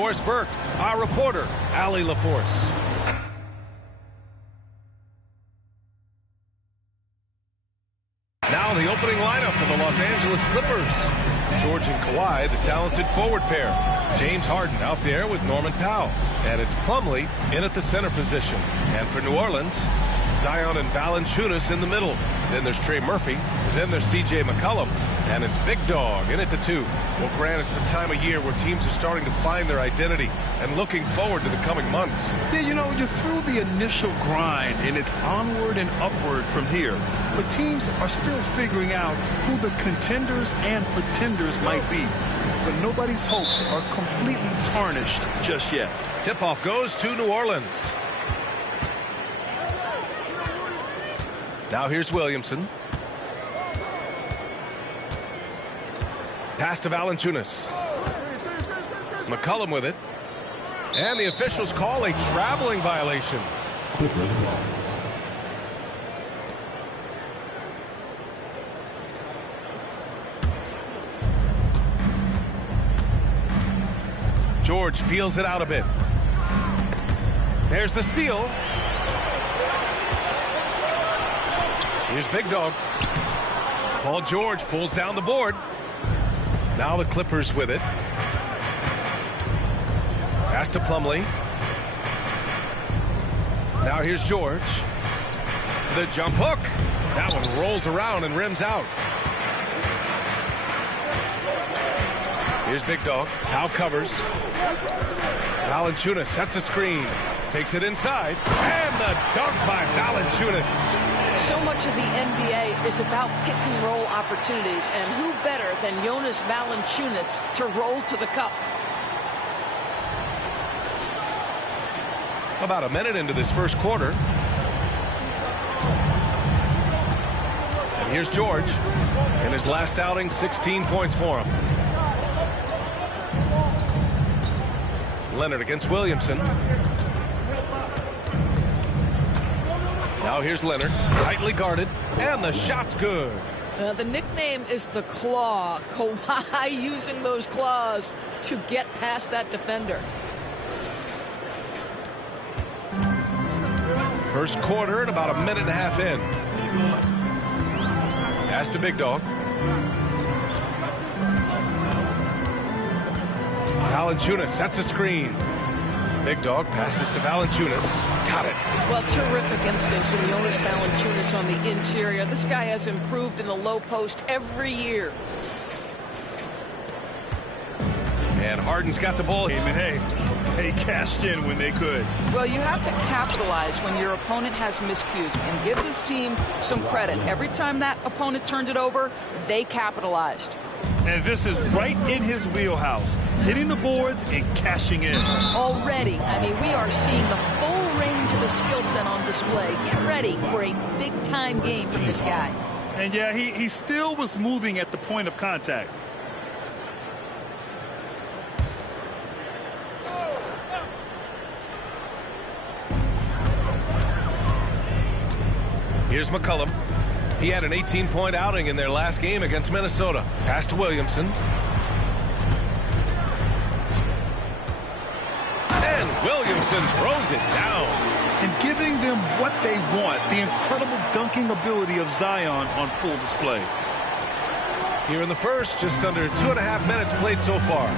Doris Burke, our reporter, Allie LaForce. Now the opening lineup for the Los Angeles Clippers. George and Kawhi, the talented forward pair. James Harden out there with Norman Powell. And it's Plumlee in at the center position. And for New Orleans, Zion and Valanciunas in the middle. Then there's Trey Murphy. Then there's C.J. McCollum. And it's Big Dog in at the 2. Well, Grant, it's the time of year where teams are starting to find their identity and looking forward to the coming months. Yeah, you know, you're through the initial grind, and it's onward and upward from here. But teams are still figuring out who the contenders and pretenders might be. But nobody's hopes are completely tarnished just yet. Tip-off goes to New Orleans. Now here's Williamson. Pass to Valanciunas. McCollum with it. And the officials call a traveling violation. George feels it out a bit. There's the steal. Here's Big Dog. Paul George pulls down the board. Now the Clippers with it. Pass to Plumlee. Now here's George. The jump hook. That one rolls around and rims out. Here's Big Dog. Powell covers. Valanciunas sets a screen. Takes it inside. And the dunk by Valanciunas. So much of the NBA is about pick-and-roll opportunities, and who better than Jonas Valanciunas to roll to the cup? About a minute into this first quarter. And here's George. In his last outing, 16 points for him. Leonard against Williamson. Now here's Leonard, tightly guarded, and the shot's good. The nickname is the Claw. Kawhi using those claws to get past that defender. First quarter and about a minute and a half in. Pass to Big Dog. Valanciunas sets a screen. Big Dog passes to Valanciunas. Got it. Well, terrific instincts from Jonas Valanciunas on the interior. This guy has improved in the low post every year. And Harden's got the ball. Hey, they cashed in when they could. Well, you have to capitalize when your opponent has miscues, and give this team some credit. Every time that opponent turned it over, they capitalized. And this is right in his wheelhouse, hitting the boards and cashing in. Already, I mean, we are seeing the full range of his skill set on display. Get ready for a big-time game from this guy. And yeah, he still was moving at the point of contact. Here's McCollum. He had an 18-point outing in their last game against Minnesota. Pass to Williamson. And Williamson throws it down. And giving them what they want, the incredible dunking ability of Zion on full display. Here in the first, just under 2.5 minutes played so far.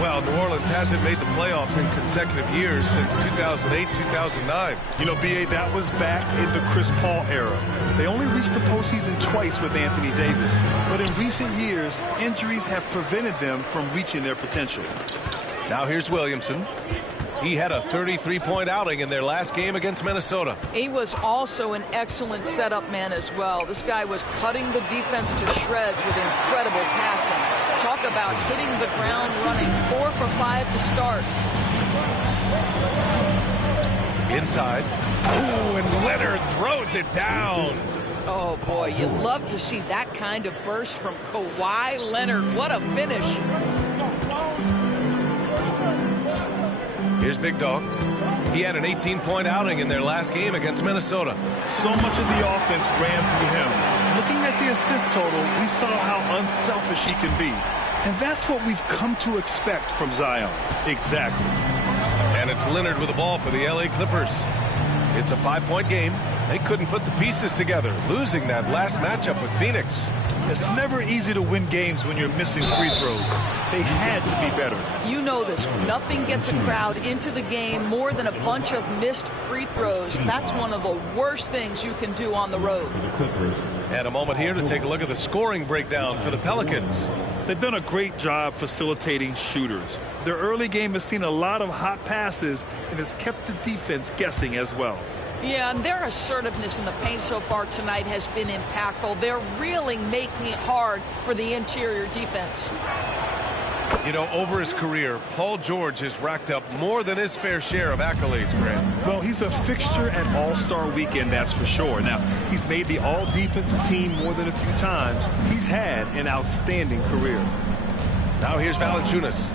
Well, New Orleans hasn't made the playoffs in consecutive years since 2008-2009. You know, B.A., that was back in the Chris Paul era. They only reached the postseason twice with Anthony Davis. But in recent years, injuries have prevented them from reaching their potential. Now here's Williamson. He had a 33-point outing in their last game against Minnesota. He was also an excellent setup man as well. This guy was cutting the defense to shreds with incredible passing. Talk about hitting the ground running. 4 for 5 to start. Inside. Ooh, and Leonard throws it down. Oh, boy, you love to see that kind of burst from Kawhi Leonard. What a finish. Here's Big Dog. He had an 18-point outing in their last game against Minnesota. So much of the offense ran through him. Looking at the assist total, we saw how unselfish he can be. And that's what we've come to expect from Zion. Exactly. And it's Leonard with the ball for the LA Clippers. It's a 5-point game. They couldn't put the pieces together, losing that last matchup with Phoenix. It's never easy to win games when you're missing free throws. They had to be better. You know this. Nothing gets a crowd into the game more than a bunch of missed free throws. That's one of the worst things you can do on the road. And a moment here to take a look at the scoring breakdown for the Pelicans. They've done a great job facilitating shooters. Their early game has seen a lot of hot passes and has kept the defense guessing as well. Yeah, and their assertiveness in the paint so far tonight has been impactful. They're really making it hard for the interior defense. You know, over his career, Paul George has racked up more than his fair share of accolades, Grant. Well, he's a fixture at All-Star Weekend, that's for sure. Now, he's made the All-Defensive team more than a few times. He's had an outstanding career. Now here's Valanciunas.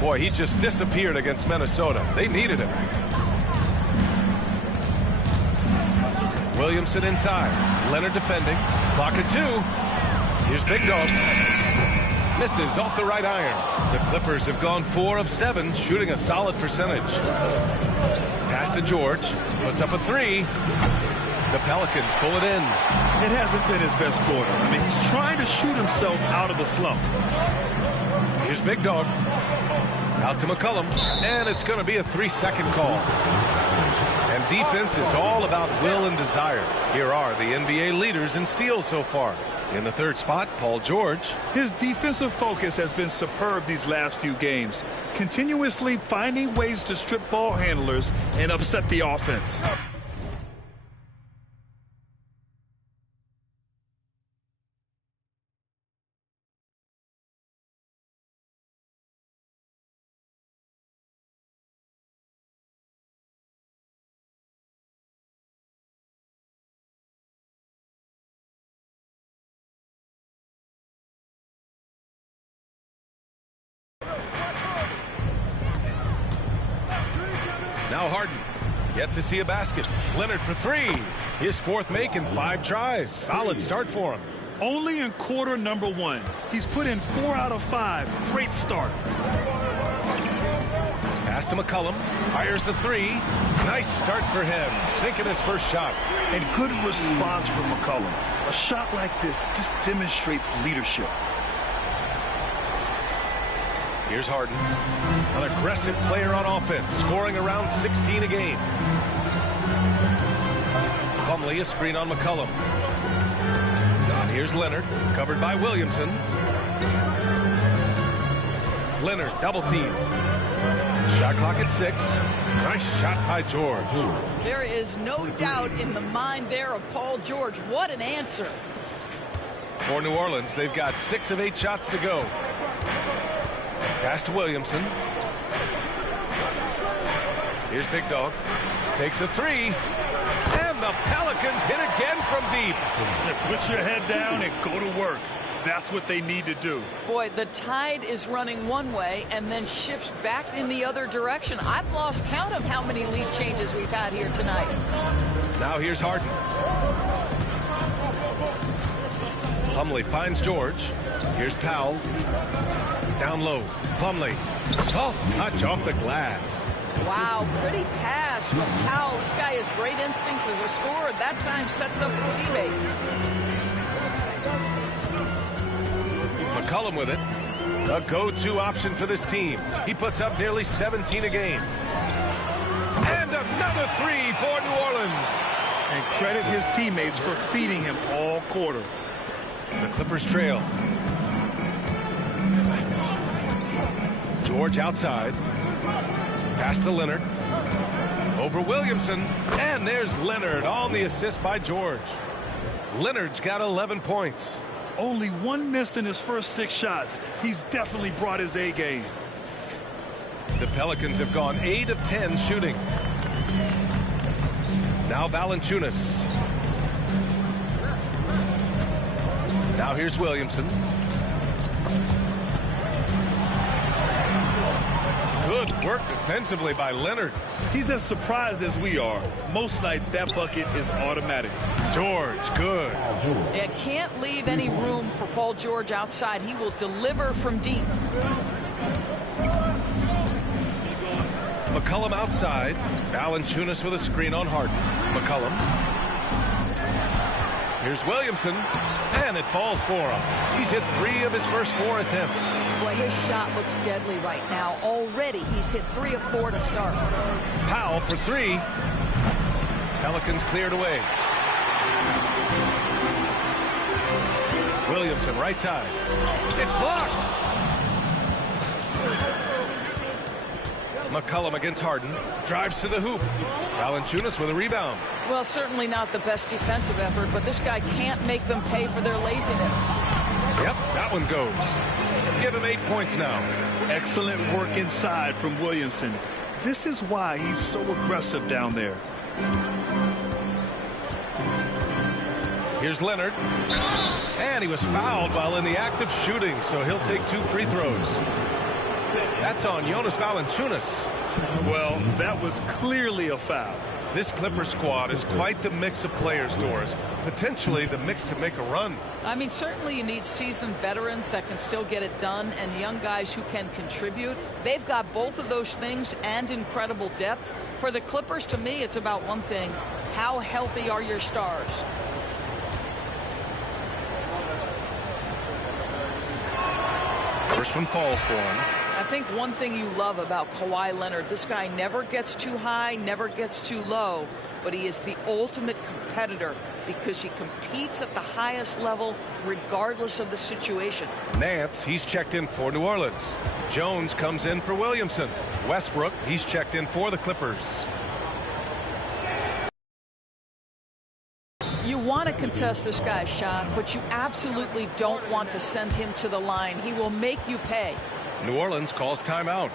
Boy, he just disappeared against Minnesota. They needed him. Williamson inside. Leonard defending. Clock at 2. Here's Big Dog. Misses off the right iron. The Clippers have gone 4 of 7, shooting a solid percentage. Pass to George. Puts up a 3. The Pelicans pull it in. It hasn't been his best quarter. I mean, he's trying to shoot himself out of a slump. Here's Big Dog. Out to McCollum. And it's going to be a 3-second call. And defense is all about will and desire. Here are the NBA leaders in steals so far. In the third spot, Paul George. His defensive focus has been superb these last few games, continuously finding ways to strip ball handlers and upset the offense. Now Harden, yet to see a basket. Leonard for 3. His 4th make in 5 tries. Solid start for him. Only in quarter number 1. He's put in 4 out of 5. Great start. Pass to McCollum. Fires the 3. Nice start for him. Sinking his first shot. And good response from McCollum. A shot like this just demonstrates leadership. Here's Harden, an aggressive player on offense, scoring around 16 a game. Plumlee, a screen on McCollum. And here's Leonard, covered by Williamson. Leonard, double team. Shot clock at 6. Nice shot by George. There is no doubt in the mind there of Paul George. What an answer. For New Orleans, they've got 6 of 8 shots to go. Pass to Williamson. Here's Big Dog. Takes a 3. And the Pelicans hit again from deep. Put your head down and go to work. That's what they need to do. Boy, the tide is running one way and then shifts back in the other direction. I've lost count of how many lead changes we've had here tonight. Now here's Harden. Plumlee finds George. Here's Powell. Down low. Plumlee. Soft touch off the glass. Wow, pretty pass from Powell. This guy has great instincts as a scorer. That time sets up his teammate. McCollum with it. A go-to option for this team. He puts up nearly 17 a game. And another 3 for New Orleans. And credit his teammates for feeding him all quarter. The Clippers trail. George outside. Pass to Leonard. Over Williamson. And there's Leonard on the assist by George. Leonard's got 11 points. Only 1 miss in his first 6 shots. He's definitely brought his A game. The Pelicans have gone 8 of 10 shooting. Now Valanciunas. Now here's Williamson. Good work defensively by Leonard. He's as surprised as we are. Most nights that bucket is automatic. George, good. It can't leave any room for Paul George outside. He will deliver from deep. McCollum outside. Valanciunas with a screen on Harden. McCollum. Here's Williamson, and it falls for him. He's hit 3 of his first 4 attempts. Boy, his shot looks deadly right now. Already, he's hit 3 of 4 to start. Powell for 3. Pelicans cleared away. Williamson, right side. It's blocked. McCollum against Harden. Drives to the hoop. Valanciunas with a rebound. Well, certainly not the best defensive effort, but this guy can't make them pay for their laziness. Yep, that one goes. Give him 8 points now. Excellent work inside from Williamson. This is why he's so aggressive down there. Here's Leonard. And he was fouled while in the act of shooting, so he'll take 2 free throws. That's on Jonas Valanciunas. Well, that was clearly a foul. This Clippers squad is quite the mix of players, Doris. Potentially the mix to make a run. I mean, certainly you need seasoned veterans that can still get it done and young guys who can contribute. They've got both of those things and incredible depth. For the Clippers, to me, it's about one thing. How healthy are your stars? First one falls for him. I think one thing you love about Kawhi Leonard, this guy never gets too high, never gets too low, but he is the ultimate competitor because he competes at the highest level regardless of the situation. Nance, he's checked in for New Orleans. Jones comes in for Williamson. Westbrook, he's checked in for the Clippers. You want to contest this guy's shot, but you absolutely don't want to send him to the line. He will make you pay. New Orleans calls timeout.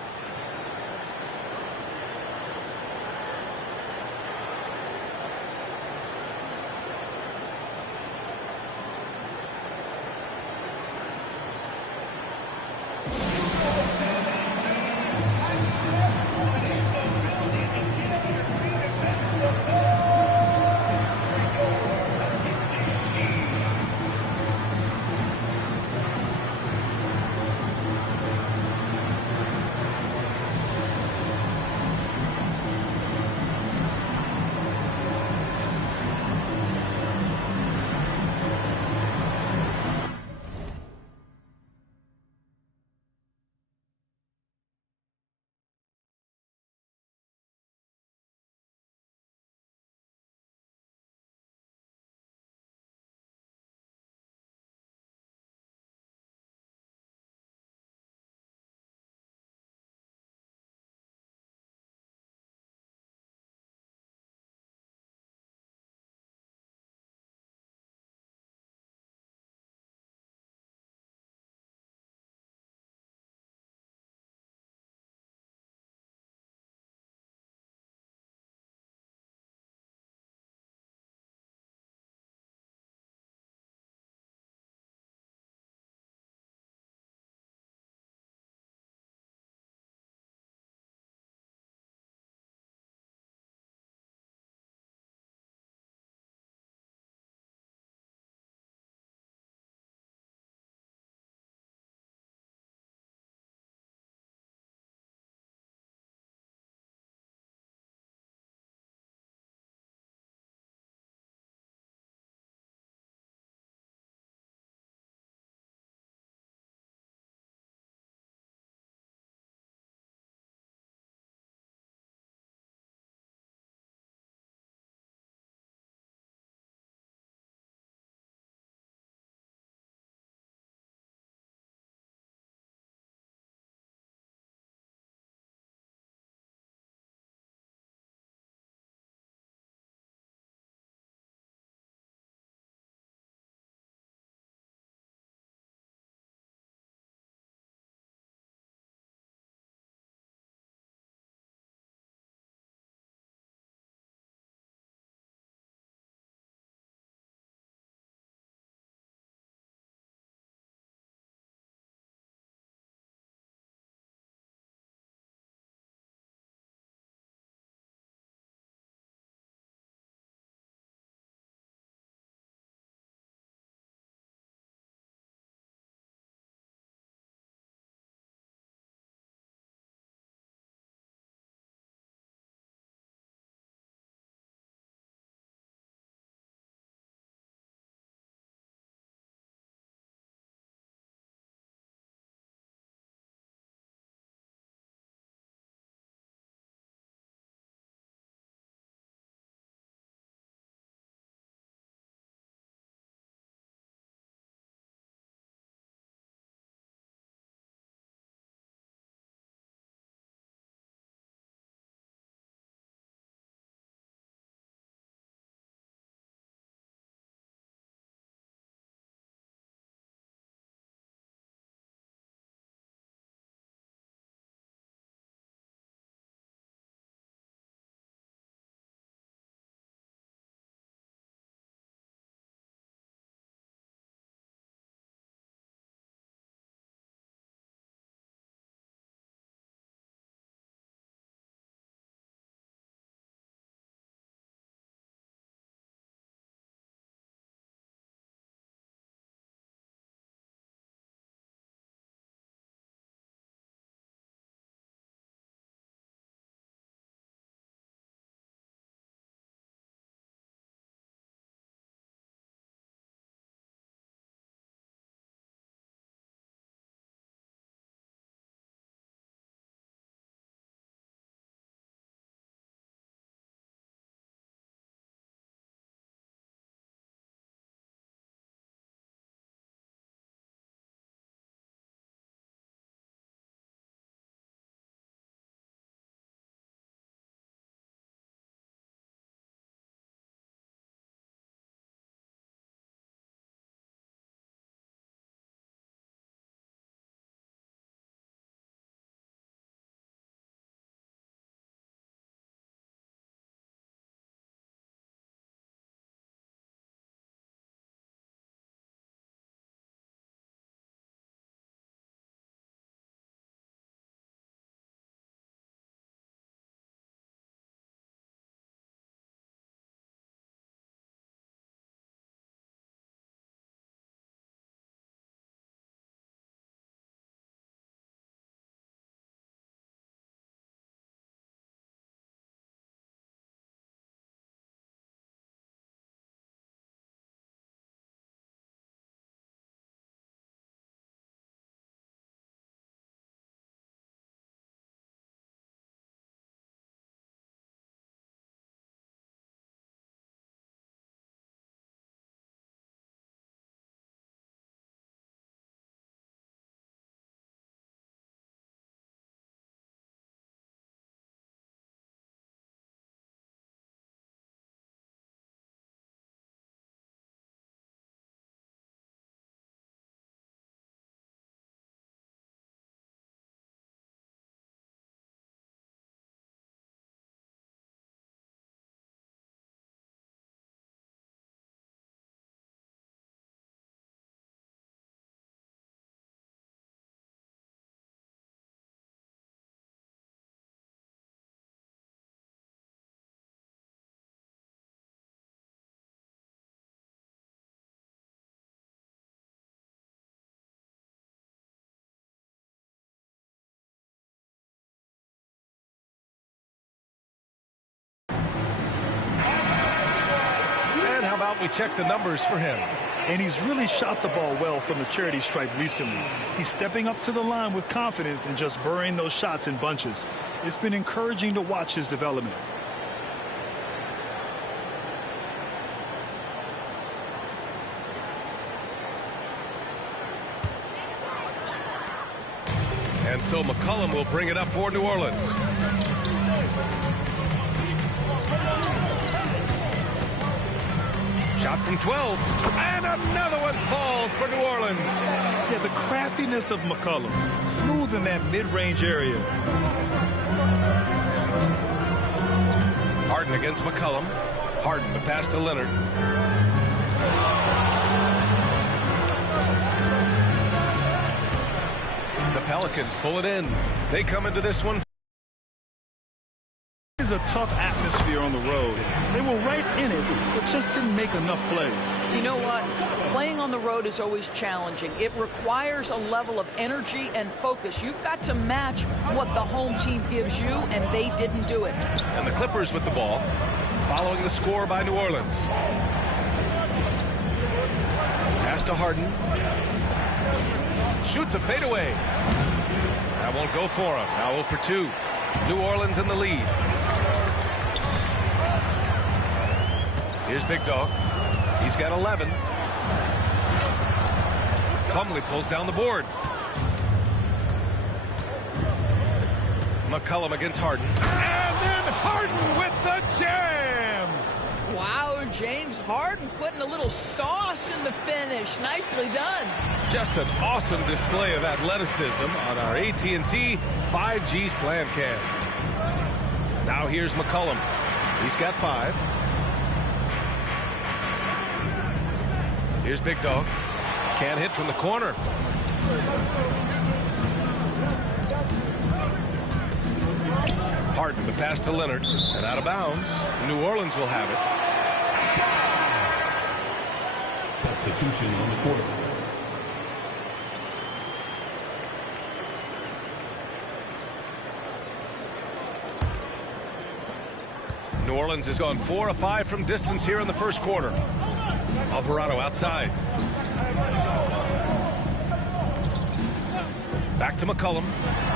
out, we check the numbers for him. And he's really shot the ball well from the charity stripe recently. He's stepping up to the line with confidence and just burying those shots in bunches. It's been encouraging to watch his development. And so McCollum will bring it up for New Orleans. Shot from 12, and another one falls for New Orleans. Yeah, the craftiness of McCollum, smooth in that mid-range area. Harden against McCollum. Harden, the pass to Leonard. The Pelicans pull it in. They come into this one. It's a tough atmosphere on the road. They were right in it, but just didn't make enough plays. You know what? Playing on the road is always challenging. It requires a level of energy and focus. You've got to match what the home team gives you, and they didn't do it. And the Clippers with the ball, following the score by New Orleans. Pass to Harden. Shoots a fadeaway. That won't go for him. Now 0 for 2. New Orleans in the lead. Here's Big Dog. He's got 11. Plumlee pulls down the board. McCollum against Harden. And then Harden with the jam! Wow, James Harden putting a little sauce in the finish. Nicely done. Just an awesome display of athleticism on our AT&T 5G Slam Cam. Now here's McCollum. He's got 5. Here's Big Dog. Can't hit from the corner. Harden, the pass to Leonard. And out of bounds. New Orleans will have it. Substitutions on the court. New Orleans has gone 4 of 5 from distance here in the first quarter. Alvarado outside. Back to McCollum.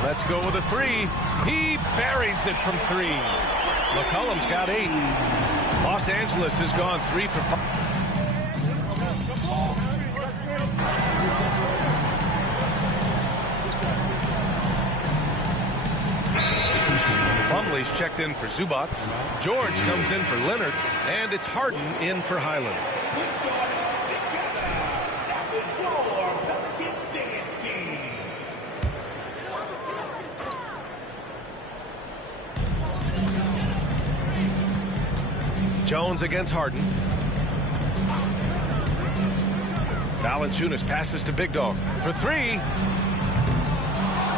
Let's go with a 3. He buries it from 3. McCollum's got 8. Los Angeles has gone 3 for 5. Plumlee's checked in for Zubats. George comes in for Leonard, and it's Harden in for Highland. Jones against Harden. Valanciunas passes to Big Dog for 3.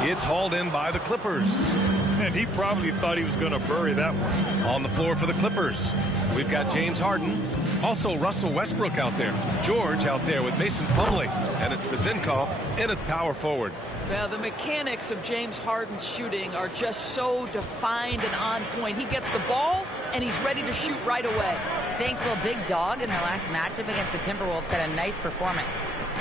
It's hauled in by the Clippers. And he probably thought he was going to bury that one. On the floor for the Clippers, we've got James Harden. Also Russell Westbrook out there. George out there with Mason Plumlee. And it's Vezinkov in at power forward. Now, the mechanics of James Harden's shooting are just so defined and on point. He gets the ball, and he's ready to shoot right away. Thanks, well, Big Dog in their last matchup against the Timberwolves had a nice performance.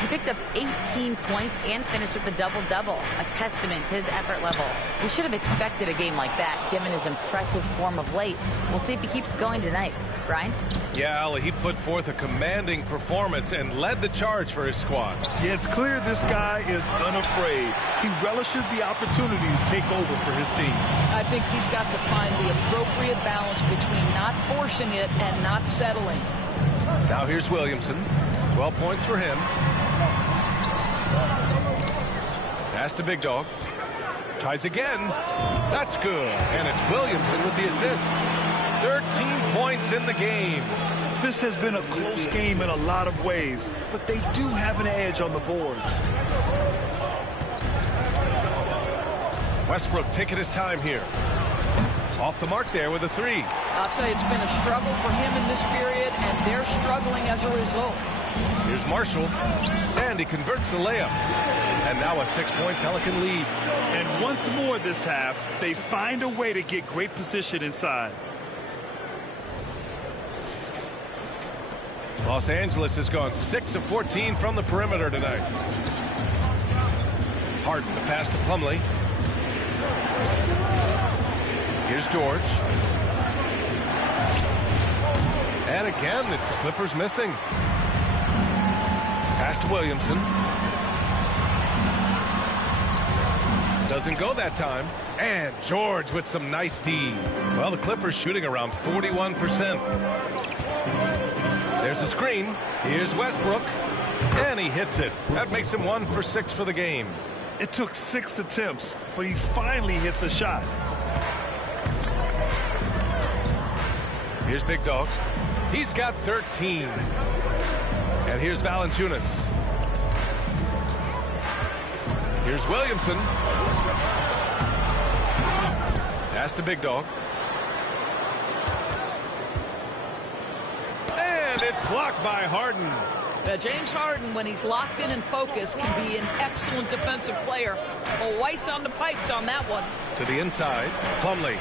He picked up 18 points and finished with a double-double, a testament to his effort level. We should have expected a game like that, given his impressive form of late. We'll see if he keeps going tonight. Brian? Yeah, Ali, he put forth a commanding performance and led the charge for his squad. Yeah, it's clear this guy is unafraid. He relishes the opportunity to take over for his team. I think he's got to find the appropriate balance between not forcing it and not settling. Now here's Williamson. 12 points for him. Pass to Big Dog. Tries again. That's good. And it's Williamson with the assist. 13 points in the game. This has been a close game in a lot of ways, but they do have an edge on the boards. Westbrook taking his time here. Off the mark there with a 3. I'll tell you, it's been a struggle for him in this period, and they're struggling as a result. Here's Marshall, and he converts the layup. And now a 6-point Pelican lead. And once more this half, they find a way to get great position inside. Los Angeles has gone 6 of 14 from the perimeter tonight. Harden, the pass to Plumlee. Here's George. And again, it's the Clippers missing. Pass to Williamson. Doesn't go that time. And George with some nice D. Well, the Clippers shooting around 41%. There's a screen. Here's Westbrook. And he hits it. That makes him 1 for 6 for the game. It took 6 attempts, but he finally hits a shot. Here's Big Dog. He's got 13. And here's Valanciunas. Here's Williamson. Pass to Big Dog. And it's blocked by Harden. James Harden, when he's locked in and focused, can be an excellent defensive player. Well, Weiss on the pipes on that one. To the inside, Plumlee.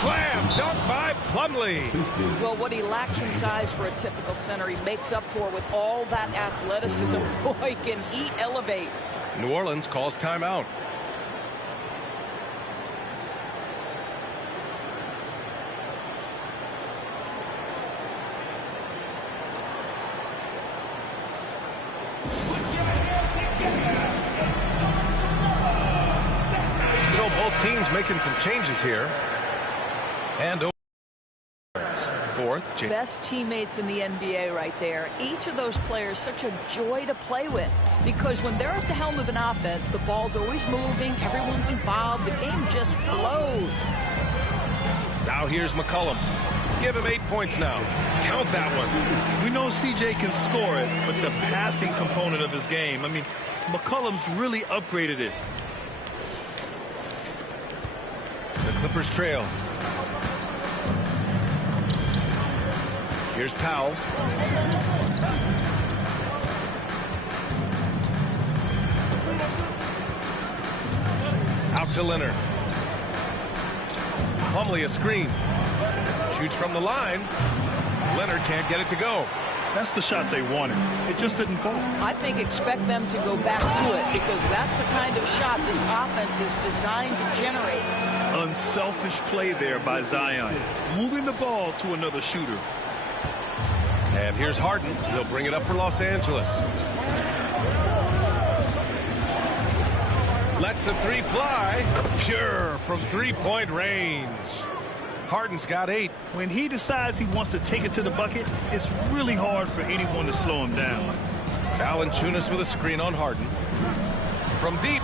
Slam dunk by Plumlee. Well, what he lacks in size for a typical center, he makes up for with all that athleticism. Boy, can he elevate. New Orleans calls timeout. So both teams making some changes here. And fourth. Best teammates in the NBA right there. Each of those players such a joy to play with, because when they're at the helm of an offense, the ball's always moving, everyone's involved, the game just flows. Now here's McCollum. Give him 8 points now. Count that one. We know CJ can score it, but the passing component of his game, I mean, McCollum's really upgraded it. The Clippers trail. Here's Powell. Out to Leonard. Plumlee a screen. Shoots from the line. Leonard can't get it to go. That's the shot they wanted. It just didn't fall. I think expect them to go back to it, because that's the kind of shot this offense is designed to generate. Unselfish play there by Zion. Moving the ball to another shooter. And here's Harden. He'll bring it up for Los Angeles. Lets the three fly. Pure from three-point range. Harden's got 8. When he decides he wants to take it to the bucket, it's really hard for anyone to slow him down. Valanciunas with a screen on Harden. From deep.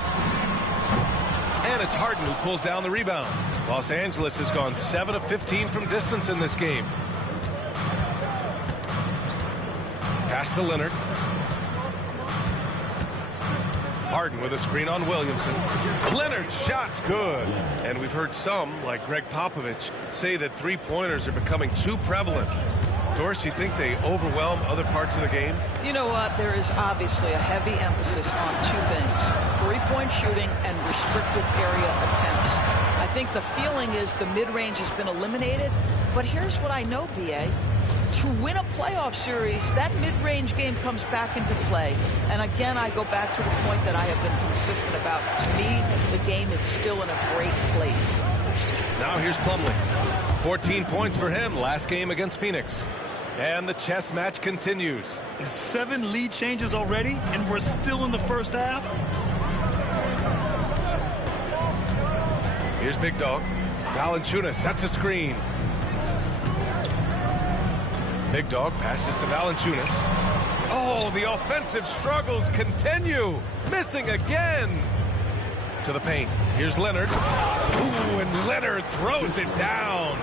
And it's Harden who pulls down the rebound. Los Angeles has gone 7 of 15 from distance in this game. Pass to Leonard. Harden with a screen on Williamson. Leonard's shot's good. And we've heard some, like Greg Popovich, say that three-pointers are becoming too prevalent. Doris, you think they overwhelm other parts of the game? You know what? There is obviously a heavy emphasis on 2 things: three-point shooting and restricted area attempts. I think the feeling is the mid-range has been eliminated. But here's what I know, B.A. To win a playoff series, that mid-range game comes back into play. And again, I go back to the point that I have been consistent about. To me, the game is still in a great place. Now here's Plumlee. 14 points for him last game against Phoenix. And the chess match continues. 7 lead changes already, and we're still in the first half. Here's Big Dog. Valanciunas sets a screen. Big Dog passes to Valanciunas. Oh, the offensive struggles continue. Missing again. To the paint. Here's Leonard. Ooh, and Leonard throws it down.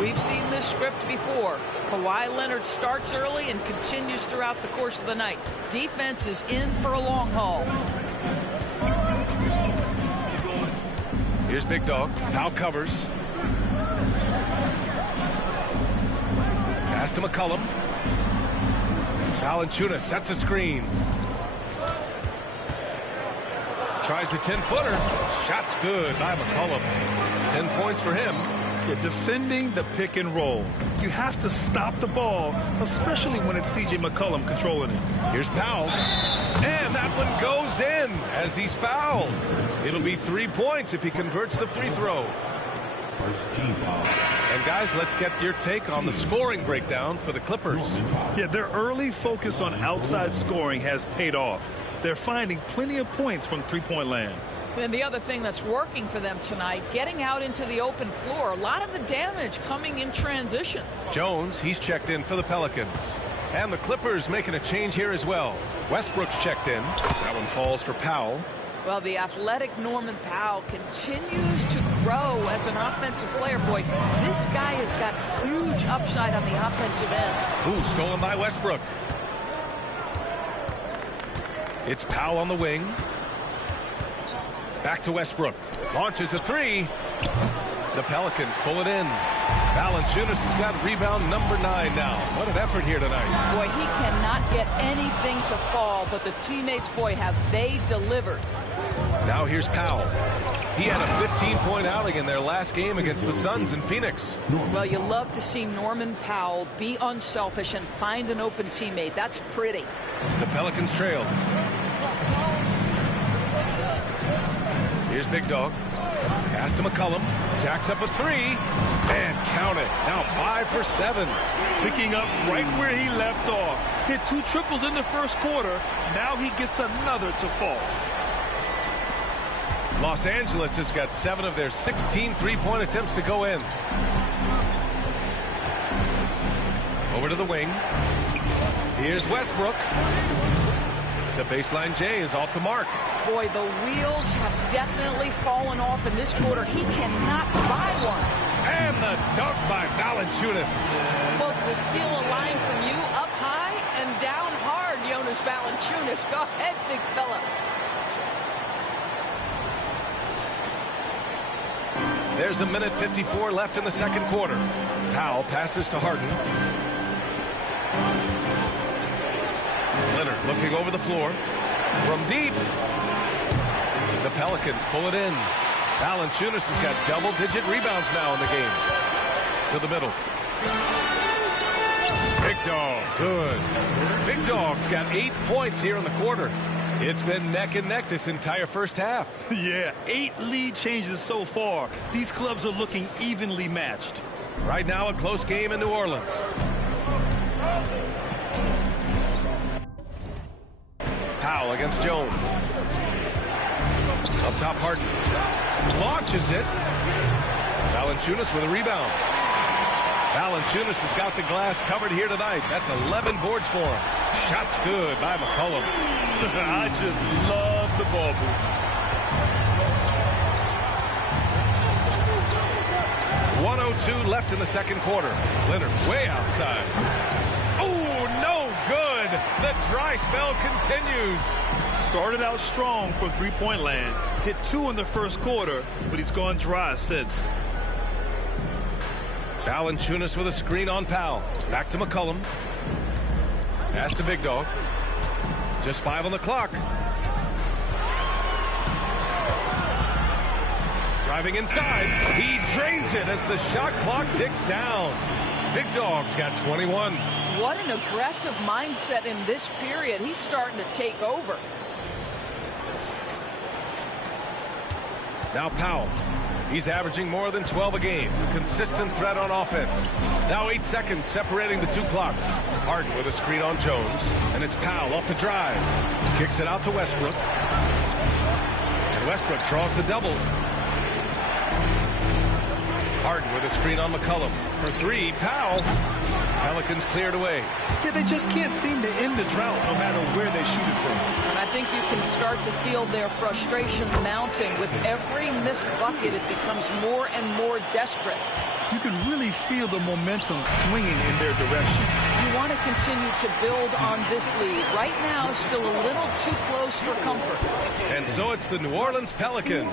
We've seen this script before. Kawhi Leonard starts early and continues throughout the course of the night. Defense is in for a long haul. Here's Big Dog. Now covers. Pass to McCollum. Valanciunas sets a screen. Tries a 10-footer. Shot's good by McCollum. 10 points for him. Yeah, defending the pick and roll. You have to stop the ball, especially when it's C.J. McCollum controlling it. Here's Powell. And that one goes in as he's fouled. It'll be 3 points if he converts the free throw. First team foul. And guys, let's get your take on the scoring breakdown for the Clippers. Yeah, their early focus on outside scoring has paid off. They're finding plenty of points from three-point land. And the other thing that's working for them tonight, getting out into the open floor. A lot of the damage coming in transition. Jones, he's checked in for the Pelicans. And the Clippers making a change here as well. Westbrook's checked in. That one falls for Powell. Well, the athletic Norman Powell continues to grow as an offensive player. Boy, this guy has got huge upside on the offensive end. Ooh, stolen by Westbrook. It's Powell on the wing. Back to Westbrook. Launches a three. The Pelicans pull it in. Valanciunas has got rebound number 9 now. What an effort here tonight. Boy, he cannot get anything to fall, but the teammates, boy, have they delivered. Now here's Powell. He had a 15-point outing in their last game against the Suns in Phoenix. Well, you love to see Norman Powell be unselfish and find an open teammate. That's pretty. The Pelicans trail. Here's Big Dog. Pass to McCollum. Jacks up a three. And count it. Now 5 for 7. Picking up right where he left off. Hit 2 triples in the first quarter. Now he gets another to fall. Los Angeles has got 7 of their 16 three-point attempts to go in. Over to the wing. Here's Westbrook. The baseline J is off the mark. Boy, the wheels have definitely fallen off in this quarter. He cannot buy one. And the dunk by Valanciunas. Well, to steal a line from you, up high and down hard, Jonas Valanciunas. Go ahead, big fella. There's a minute 54 left in the second quarter. Powell passes to Harden. Leonard looking over the floor. From deep. The Pelicans pull it in. Valanciunas has got double-digit rebounds now in the game. To the middle. Big Dog, good. Big Dog's got 8 points here in the quarter. It's been neck and neck this entire first half. Yeah, 8 lead changes so far. These clubs are looking evenly matched. Right now, a close game in New Orleans. Powell against Jones. Up top, Harden. Launches it. Valanciunas with a rebound. Valanciunas has got the glass covered here tonight. That's 11 boards for him. Shot's good by McCollum. I just love the ball move. .102 left in the second quarter. Leonard way outside. Oh, no good. The dry spell continues. Started out strong from three-point land. Hit 2 in the first quarter, but he's gone dry since. Valanciunas with a screen on Powell. Back to McCollum. Pass to Big Dog. Just 5 on the clock. Driving inside. He drains it as the shot clock ticks down. Big Dog's got 21. What an aggressive mindset in this period. He's starting to take over. Now Powell. He's averaging more than 12 a game. Consistent threat on offense. Now 8 seconds separating the 2 clocks. Harden with a screen on Jones. And it's Powell off the drive. Kicks it out to Westbrook. And Westbrook draws the double. Harden with a screen on McCollum. For 3, Powell. Pelicans cleared away. Yeah, they just can't seem to end the drought no matter where they shoot it from. And I think you can start to feel their frustration mounting. With every missed bucket, it becomes more and more desperate. You can really feel the momentum swinging in their direction. You want to continue to build on this lead. Right now, still a little too close for comfort. And so it's the New Orleans Pelicans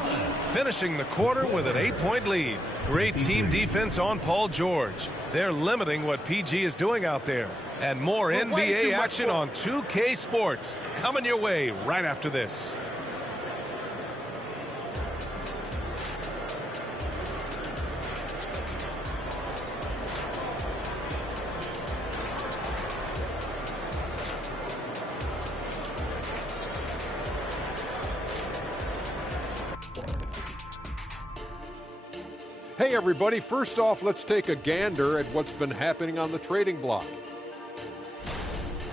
finishing the quarter with an 8-point lead. Great team defense on Paul George. They're limiting what PG is doing out there. And more NBA action on 2K Sports coming your way right after this. Hey everybody, first off, let's take a gander at what's been happening on the trading block.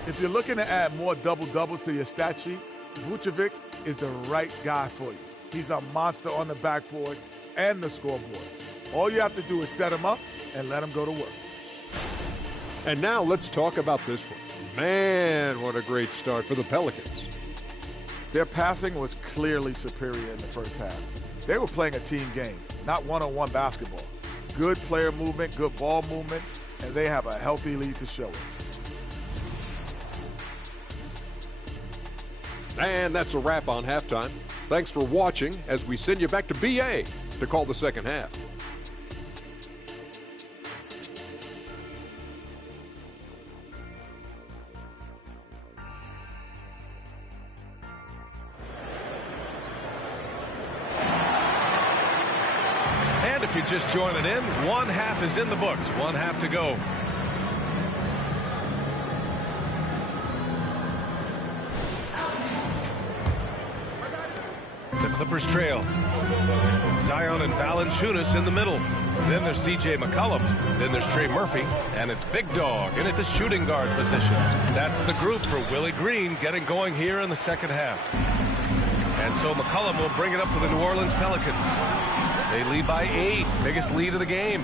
If you're looking to add more double-doubles to your stat sheet, Vucevic is the right guy for you. He's a monster on the backboard and the scoreboard. All you have to do is set him up and let him go to work. And now let's talk about this one. Man, what a great start for the Pelicans. Their passing was clearly superior in the first half. They were playing a team game, not one-on-one basketball. Good player movement, good ball movement, and they have a healthy lead to show it. And that's a wrap on halftime. Thanks for watching as we send you back to BA to call the second half. And if you're just joining in, one half is in the books. One half to go. The Clippers trail. Zion and Valanciunas in the middle. Then there's C.J. McCollum. Then there's Trey Murphy. And it's Big Dog in at the shooting guard position. That's the group for Willie Green getting going here in the second half. And so McCollum will bring it up for the New Orleans Pelicans. They lead by 8. Biggest lead of the game.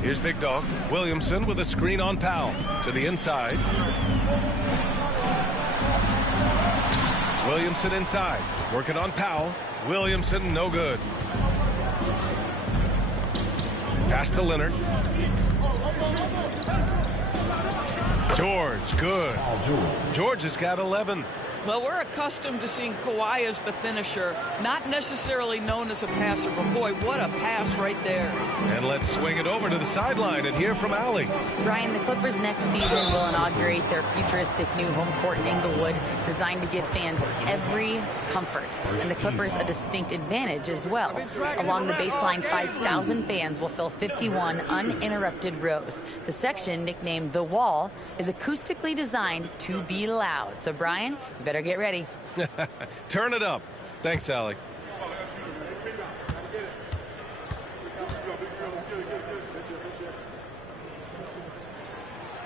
Here's Big Dog. Williamson with a screen on Powell. To the inside. Williamson inside. Working on Powell. Williamson, no good. Pass to Leonard. George, good. George has got 11. Well, we're accustomed to seeing Kawhi as the finisher, not necessarily known as a passer, but boy, what a pass right there. And let's swing it over to the sideline and hear from Allie. Brian, the Clippers next season will inaugurate their futuristic new home court in Inglewood, designed to give fans every comfort, and the Clippers a distinct advantage as well. Along the baseline, 5,000 fans will fill 51 uninterrupted rows. The section, nicknamed The Wall, is acoustically designed to be loud. So, Brian, you better get ready. Turn it up. Thanks, Allie.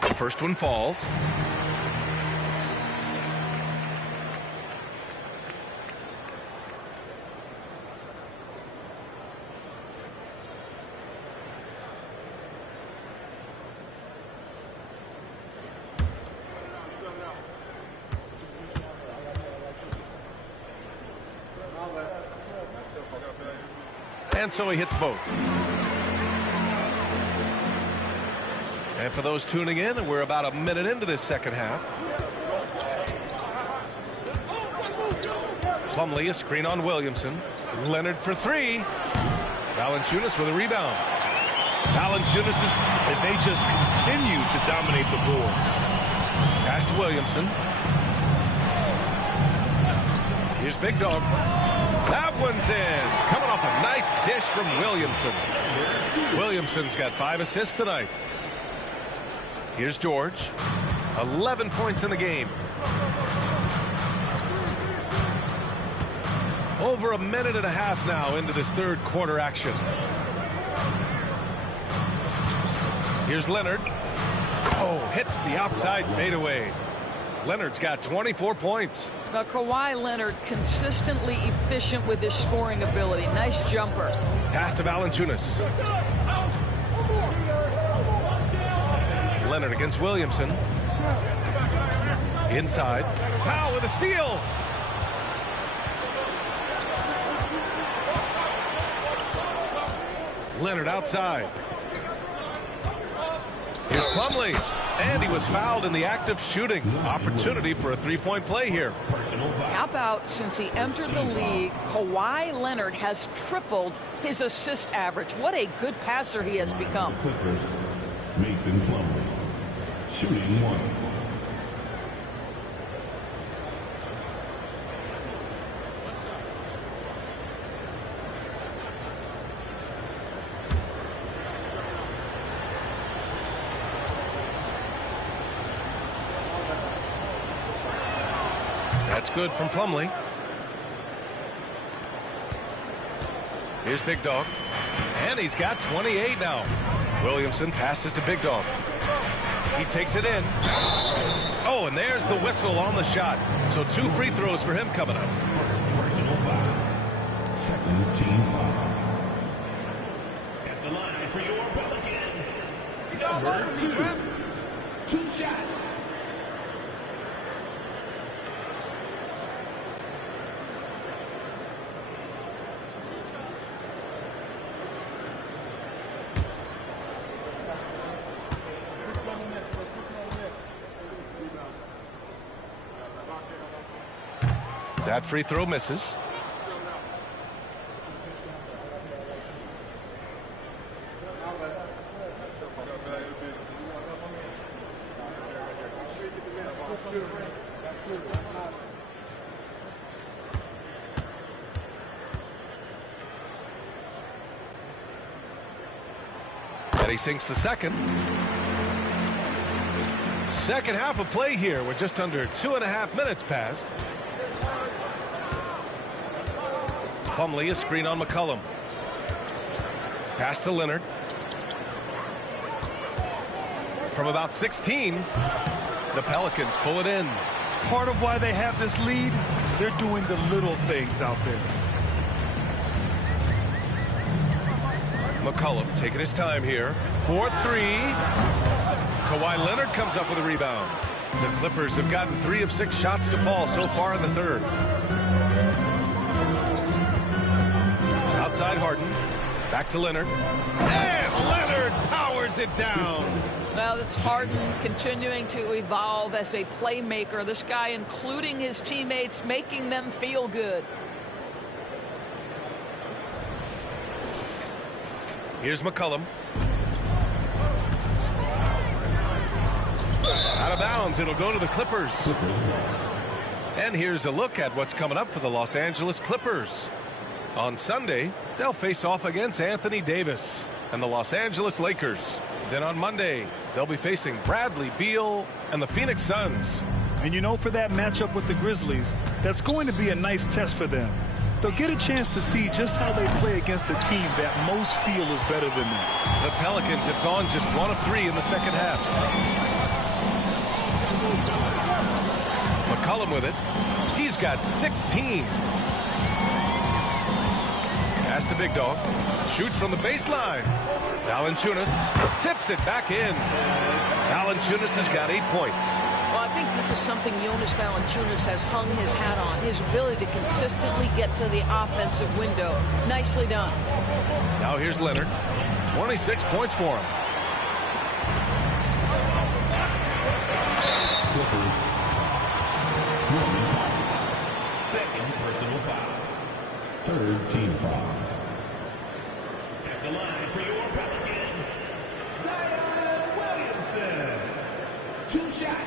The first one falls. And so he hits both. And for those tuning in, we're about a minute into this second half. Plumlee, a screen on Williamson. Leonard for 3. Valanciunas with a rebound. Valanciunas is... If they just continue to dominate the boards. Pass to Williamson. Here's Big Dog. That one's in. Coming off a nice dish from Williamson. Williamson's got 5 assists tonight. Here's George. 11 points in the game. Over a minute and a half now into this third quarter action. Here's Leonard. Oh, hits the outside fadeaway. Leonard's got 24 points. Now, Kawhi Leonard consistently efficient with his scoring ability. Nice jumper. Pass to Valanciunas. Leonard against Williamson. Inside. Powell with a steal. Leonard outside. Here's Plumlee. And he was fouled in the act of shooting. Opportunity for a three-point play here. How about since he entered the league, Kawhi Leonard has tripled his assist average. What a good passer he has become. Clippers, Mason Plumlee, shooting 1. That's good from Plumlee. Here's Big Dog. And he's got 28 now. Williamson passes to Big Dog. He takes it in. Oh, and there's the whistle on the shot. So 2 free throws for him coming up. Personal foul. Second team foul. At the line for your Pelicans. Number 2. 2 shots. That free throw misses. And he sinks the second. Second half of play here with just under 2.5 minutes passed. Plumlee, a screen on McCollum. Pass to Leonard. From about 16, the Pelicans pull it in. Part of why they have this lead, they're doing the little things out there. McCollum taking his time here. 4-3. Kawhi Leonard comes up with a rebound. The Clippers have gotten 3 of 6 shots to fall so far in the third. Outside Harden. Back to Leonard. And Leonard powers it down. Well, it's Harden continuing to evolve as a playmaker. This guy, including his teammates, making them feel good. Here's McCollum. Out of bounds. It'll go to the Clippers. And here's a look at what's coming up for the Los Angeles Clippers. On Sunday, they'll face off against Anthony Davis and the Los Angeles Lakers. Then on Monday, they'll be facing Bradley Beal and the Phoenix Suns. And you know, for that matchup with the Grizzlies, that's going to be a nice test for them. They'll get a chance to see just how they play against a team that most feel is better than them. The Pelicans have gone just 1 of 3 in the second half. McCollum with it. He's got 16. Pass to Big Dog. Shoots from the baseline. Valanciunas tips it back in. Valanciunas has got 8 points. Well, I think this is something Jonas Valanciunas has hung his hat on. His ability to consistently get to the offensive window. Nicely done. Now here's Leonard. 26 points for him. Second personal foul. Third team foul. At the line for your Pelicans, Zion Williamson. 2 shots.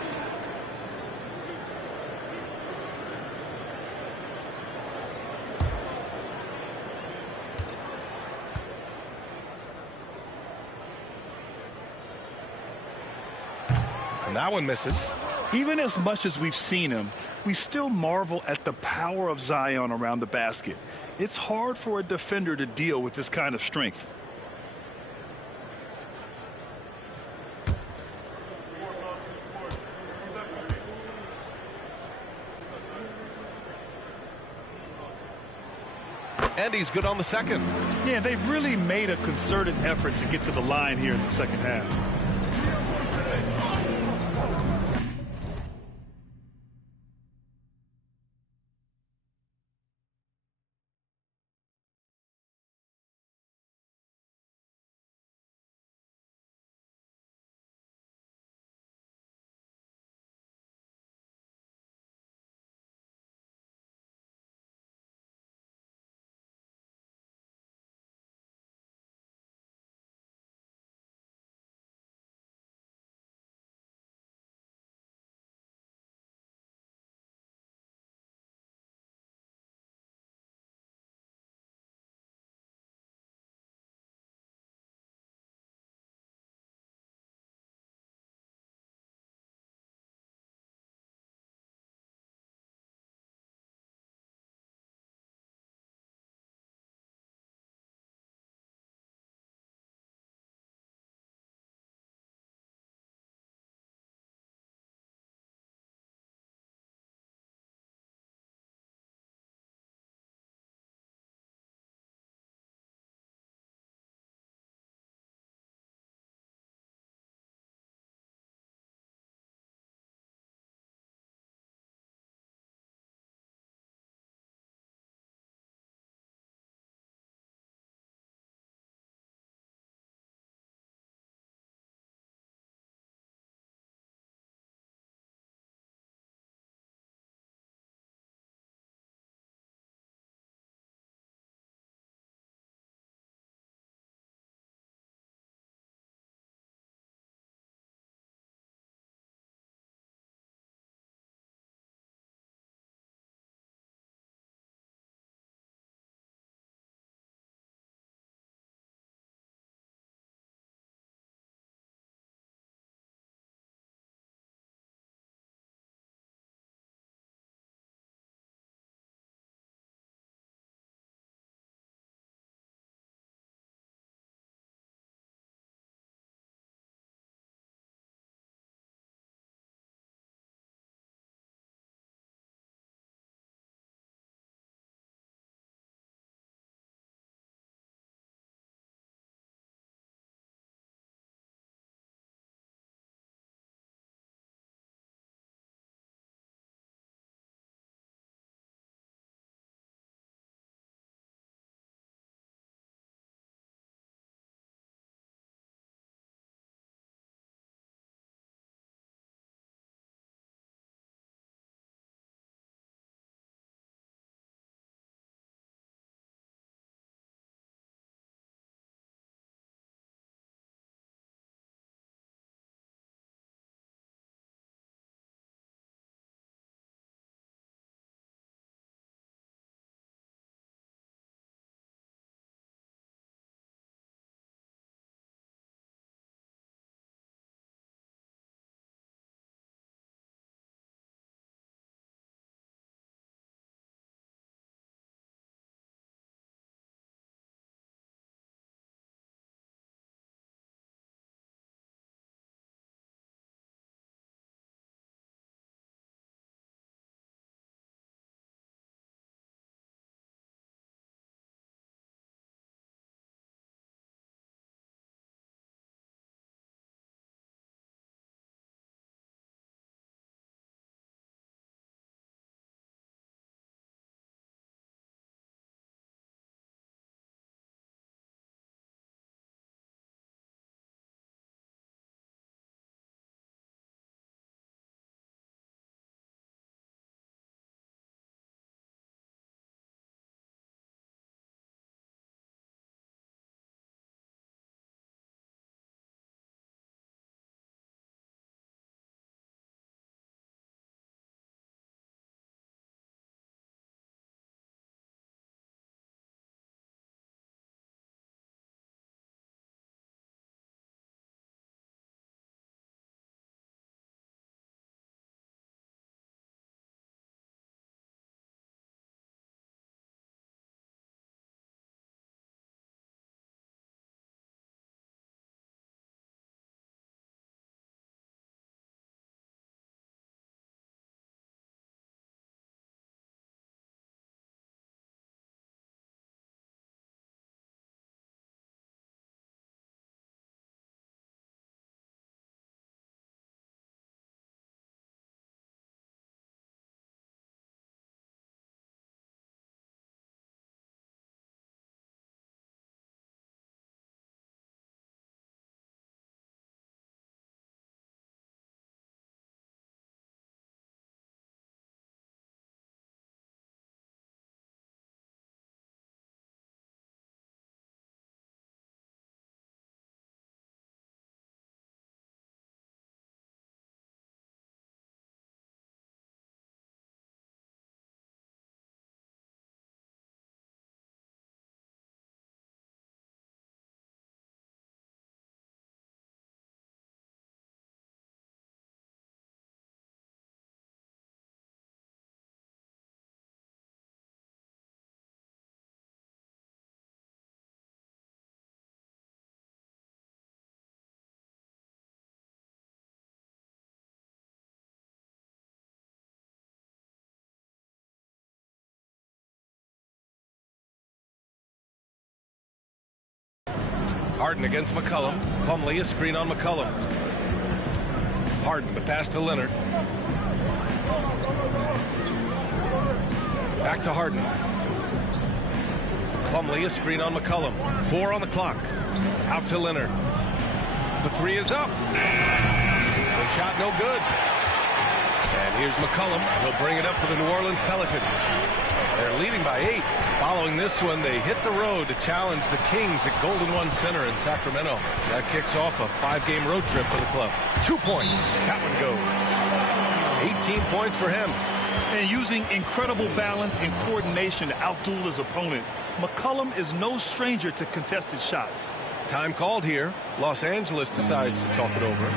And that one misses. Even as much as we've seen him, we still marvel at the power of Zion around the basket. It's hard for a defender to deal with this kind of strength. And he's good on the second. Yeah, they've really made a concerted effort to get to the line here in the second half. Harden against McCollum. Plumlee, a screen on McCollum. Harden, the pass to Leonard. Back to Harden. Plumlee, a screen on McCollum. 4 on the clock. Out to Leonard. The three is up. The shot no good. And here's McCollum. He'll bring it up for the New Orleans Pelicans. They're leading by 8. Following this one, they hit the road to challenge the Kings at Golden One Center in Sacramento. That kicks off a 5-game road trip for the club. 2 points. That one goes. 18 points for him. And using incredible balance and coordination to outduel his opponent, McCollum is no stranger to contested shots. Time called here. Los Angeles decides to talk it over.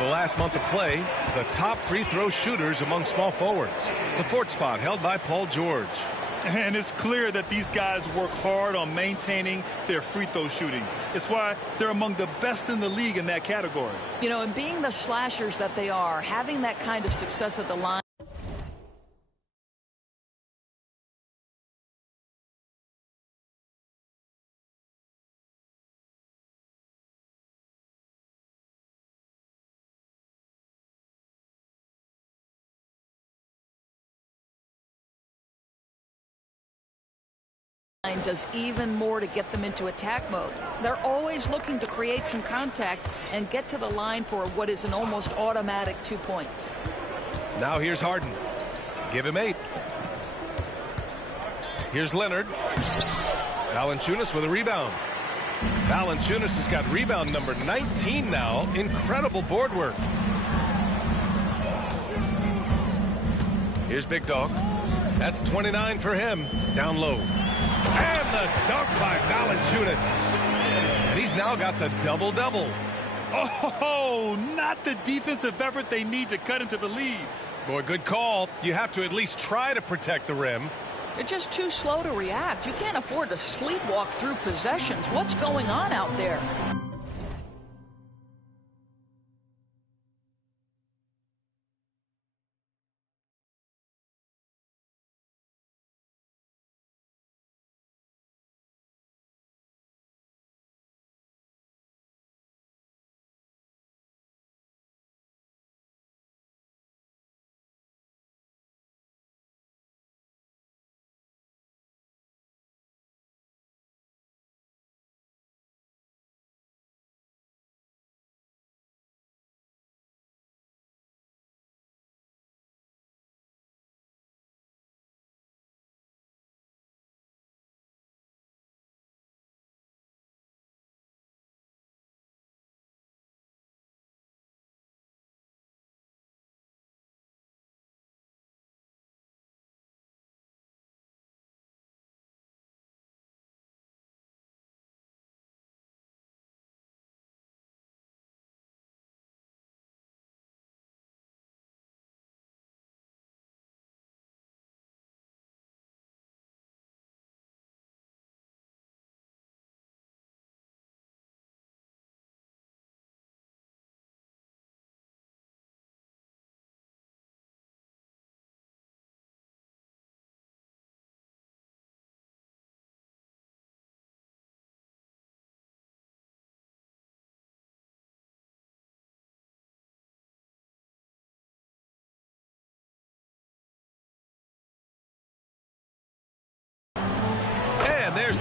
Last month of play, the top free throw shooters among small forwards. The 4th spot held by Paul George. And it's clear that these guys work hard on maintaining their free throw shooting. It's why they're among the best in the league in that category. You know, and being the slashers that they are, having that kind of success at the line. Does even more to get them into attack mode. They're always looking to create some contact and get to the line for what is an almost automatic 2 points. Now here's Harden. Give him 8. Here's Leonard. Valanciunas with a rebound. Valanciunas has got rebound number 19 now. Incredible board work. Here's Big Dog. That's 29 for him. Down low. And the dunk by Valanciunas. And he's now got the double-double. Oh, not the defensive effort they need to cut into the lead. Boy, good call. You have to at least try to protect the rim. They're just too slow to react. You can't afford to sleepwalk through possessions. What's going on out there?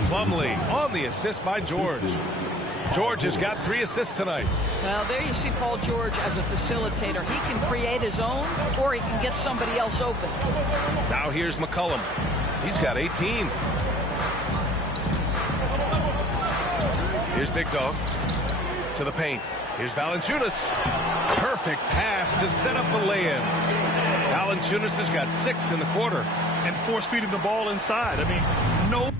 Plumlee on the assist by George. George has got 3 assists tonight. Well, there you see Paul George as a facilitator. He can create his own, or he can get somebody else open. Now here's McCollum. He's got 18. Here's Big Dog to the paint. Here's Valanciunas. Perfect pass to set up the lay-in. Valanciunas has got 6 in the quarter. And force-feeding the ball inside. I mean, no.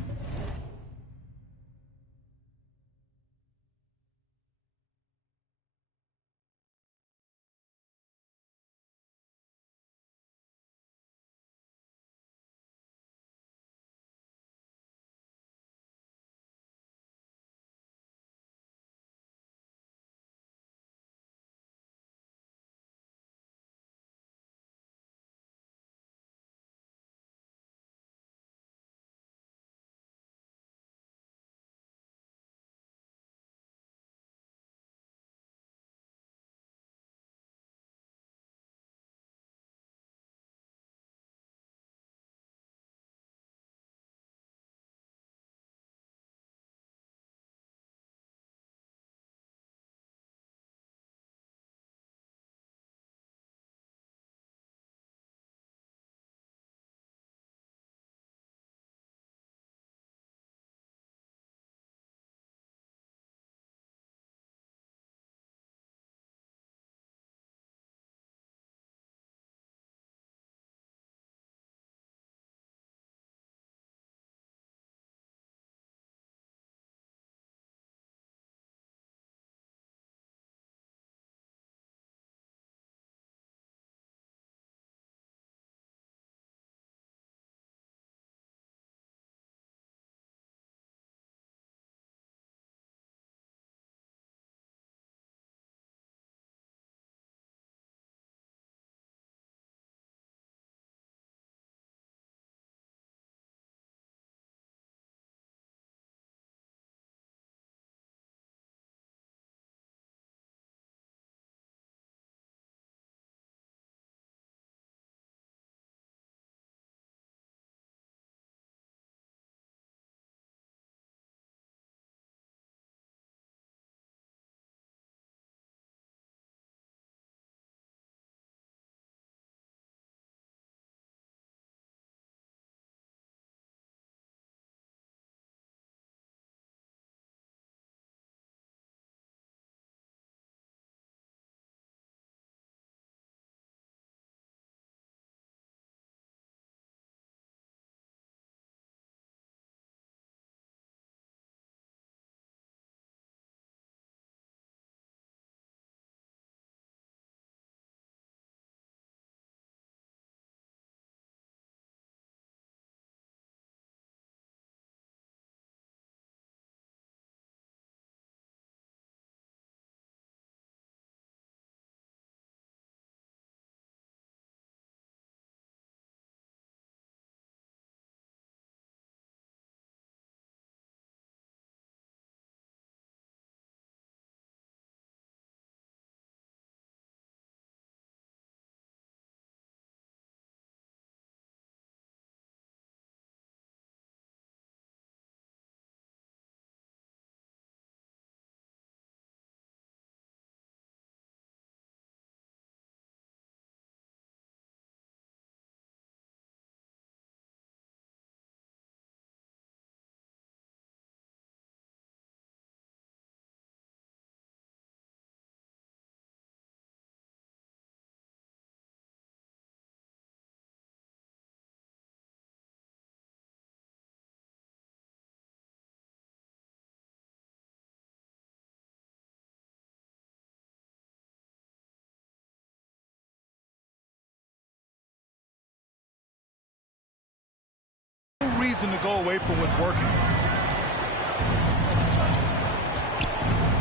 Reason to go away from what's working.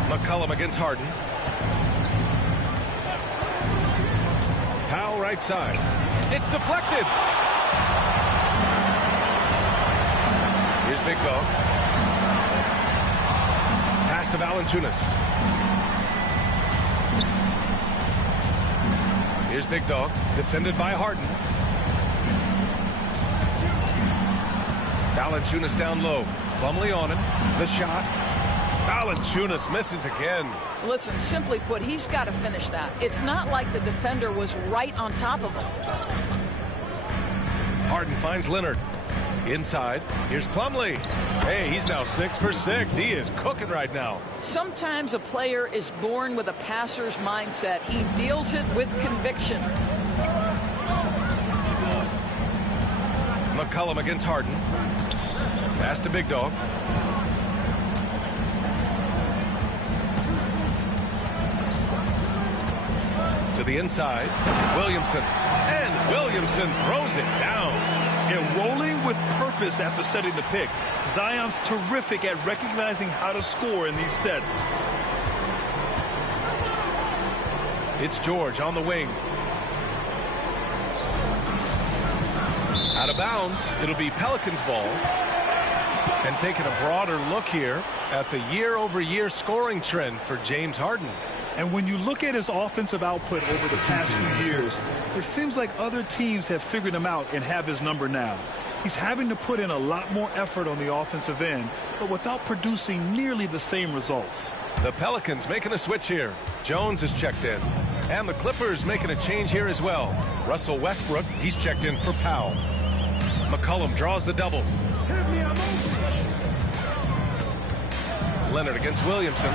McCollum against Harden. Powell right side. It's deflected. Here's Big Dog. Pass to Valanciunas. Here's Big Dog. Defended by Harden. Valanciunas down low. Plumlee on him. The shot. Valanciunas misses again. Listen, simply put, he's got to finish that. It's not like the defender was right on top of him. Harden finds Leonard. Inside, here's Plumlee. Hey, he's now 6 for 6. He is cooking right now. Sometimes a player is born with a passer's mindset. He deals it with conviction. McCollum against Harden. Pass to Big Dog. To the inside, Williamson. And Williamson throws it down. And rolling with purpose after setting the pick. Zion's terrific at recognizing how to score in these sets. It's George on the wing. Out of bounds. It'll be Pelicans ball. And taking a broader look here at the year-over-year scoring trend for James Harden. And when you look at his offensive output over the past few years, it seems like other teams have figured him out and have his number now. He's having to put in a lot more effort on the offensive end, but without producing nearly the same results. The Pelicans making a switch here. Jones is checked in. And the Clippers making a change here as well. Russell Westbrook, he's checked in for Powell. McCollum draws the double. Leonard against Williamson.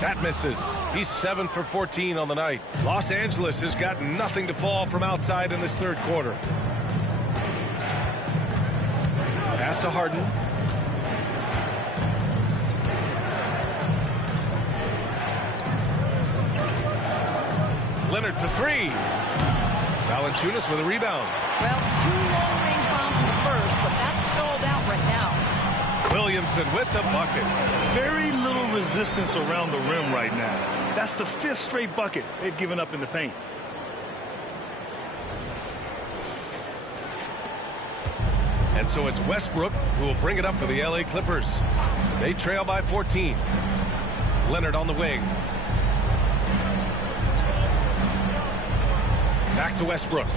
That misses. He's 7 for 14 on the night. Los Angeles has got nothing to fall from outside in this third quarter. Pass to Harden. Leonard for three. Valanciunas with a rebound. Well, 2 long-range bombs in the first, but that's stalled out right now. Williamson with the bucket. Very little resistance around the rim right now. That's the 5th straight bucket they've given up in the paint. And so it's Westbrook who will bring it up for the LA Clippers. They trail by 14. Leonard on the wing. Back to Westbrook.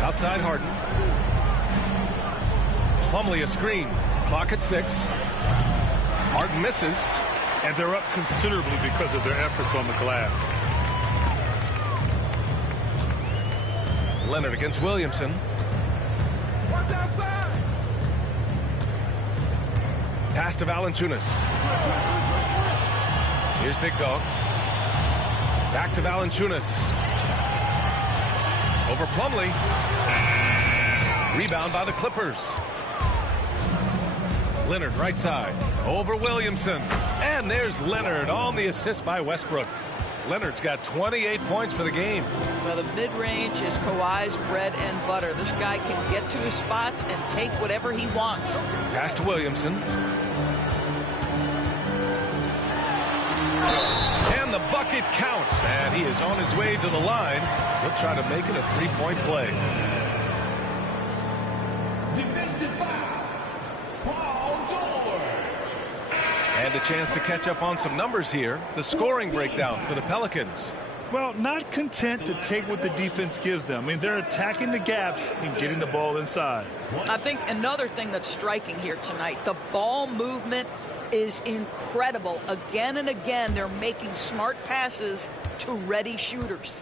Outside Harden. Plumlee a screen. Clock at 6. Harden misses. And they're up considerably because of their efforts on the glass. Leonard against Williamson. Watch outside. Pass to Valanciunas. Here's Big Dog. Back to Valanciunas. Over Plumlee. Rebound by the Clippers. Leonard right side. Over Williamson. And there's Leonard on the assist by Westbrook. Leonard's got 28 points for the game. Well, the mid-range is Kawhi's bread and butter. This guy can get to his spots and take whatever he wants. Pass to Williamson. And the bucket counts. And he is on his way to the line. He'll try to make it a three-point play. Defensive foul. Paul George. And a chance to catch up on some numbers here. The scoring breakdown for the Pelicans. Well, not content to take what the defense gives them. I mean, they're attacking the gaps and getting the ball inside. I think another thing that's striking here tonight, the ball movement is incredible. Again and again, they're making smart passes to ready shooters.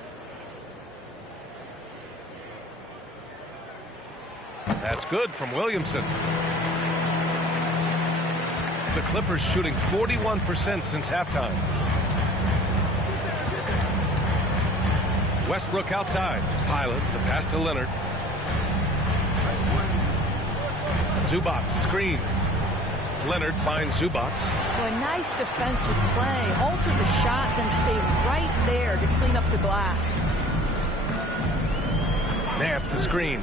That's good from Williamson. The Clippers shooting 41% since halftime. Westbrook outside. Pilot, the pass to Leonard. Zubac screen. Leonard finds Zubac. Well, a nice defensive play. Alter the shot, then stay right there to clean up the glass. Nance the screen.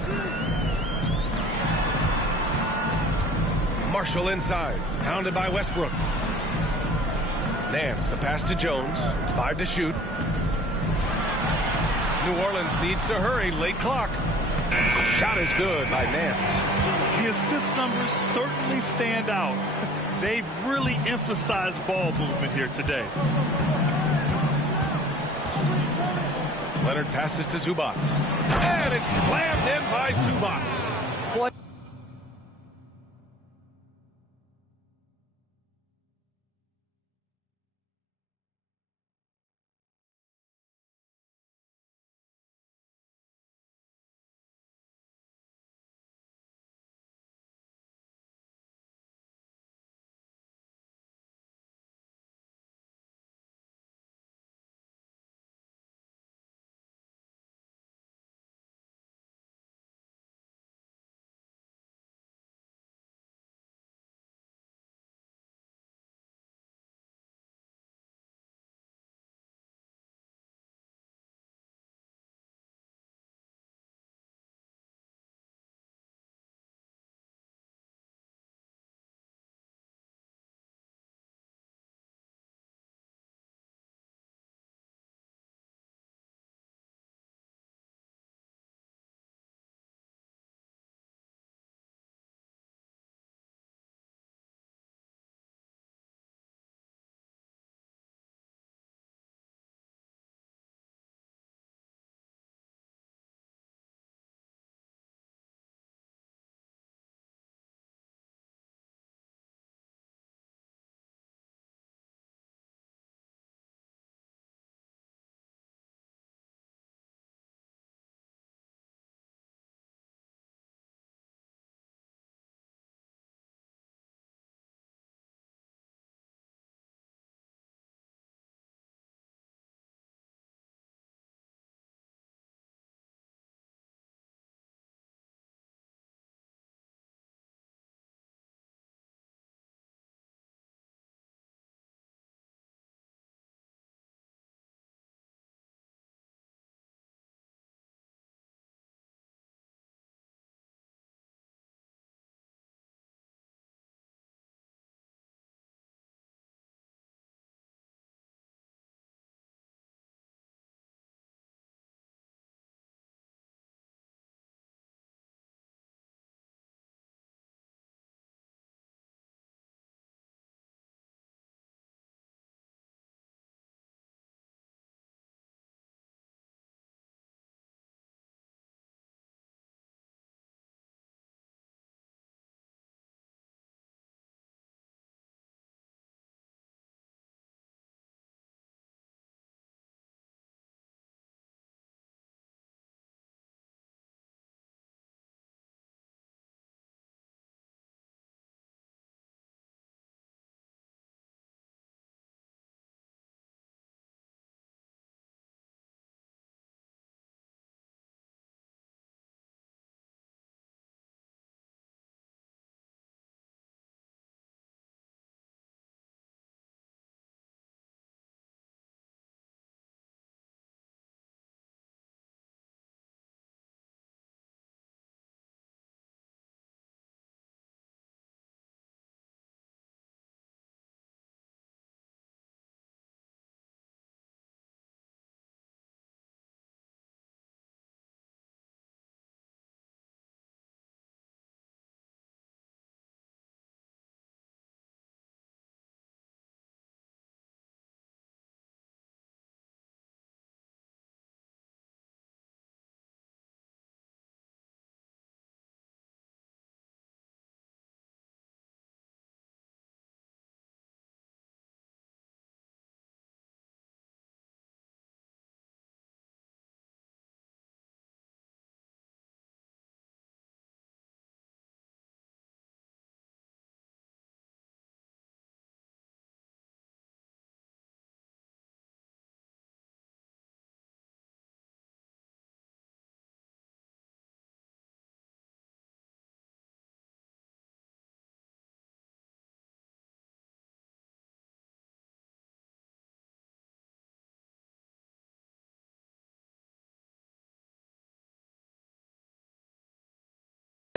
Marshall inside. Pounded by Westbrook. Nance, the pass to Jones. 5 to shoot. New Orleans needs to hurry. Late clock. Shot is good by Nance. The assist numbers certainly stand out. They've really emphasized ball movement here today. Leonard passes to Zubac. And it's slammed in by Zubac.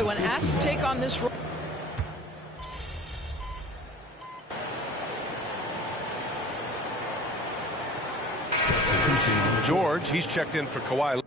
When asked to take on this role, George, he's checked in for Kawhi.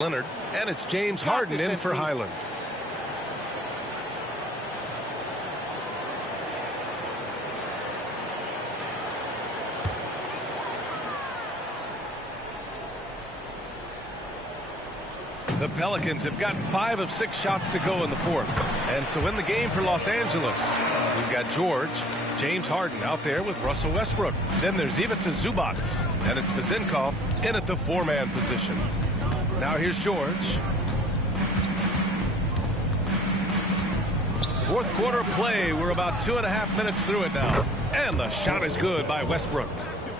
Leonard, and it's James Harden in for Highland. The Pelicans have gotten 5 of 6 shots to go in the fourth. And so in the game for Los Angeles, we've got George, James Harden out there with Russell Westbrook. Then there's Ivica Zubac, and it's Vezenkov in at the 4-man position. Now here's George. Fourth quarter play. We're about 2.5 minutes through it now. And the shot is good by Westbrook.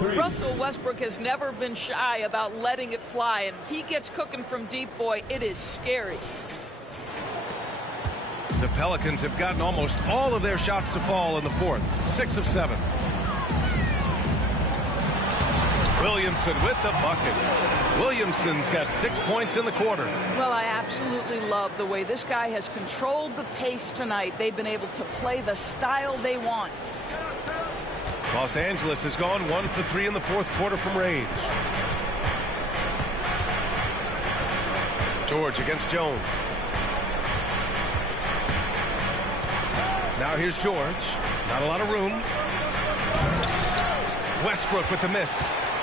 Russell Westbrook has never been shy about letting it fly, and if he gets cooking from deep, boy, it is scary. The Pelicans have gotten almost all of their shots to fall in the fourth. 6 of 7. Williamson with the bucket. Williamson's got 6 points in the quarter. Well, I absolutely love the way this guy has controlled the pace tonight. They've been able to play the style they want. Los Angeles has gone 1 for 3 in the fourth quarter from range. George against Jones. Now here's George. Not a lot of room. Westbrook with the miss.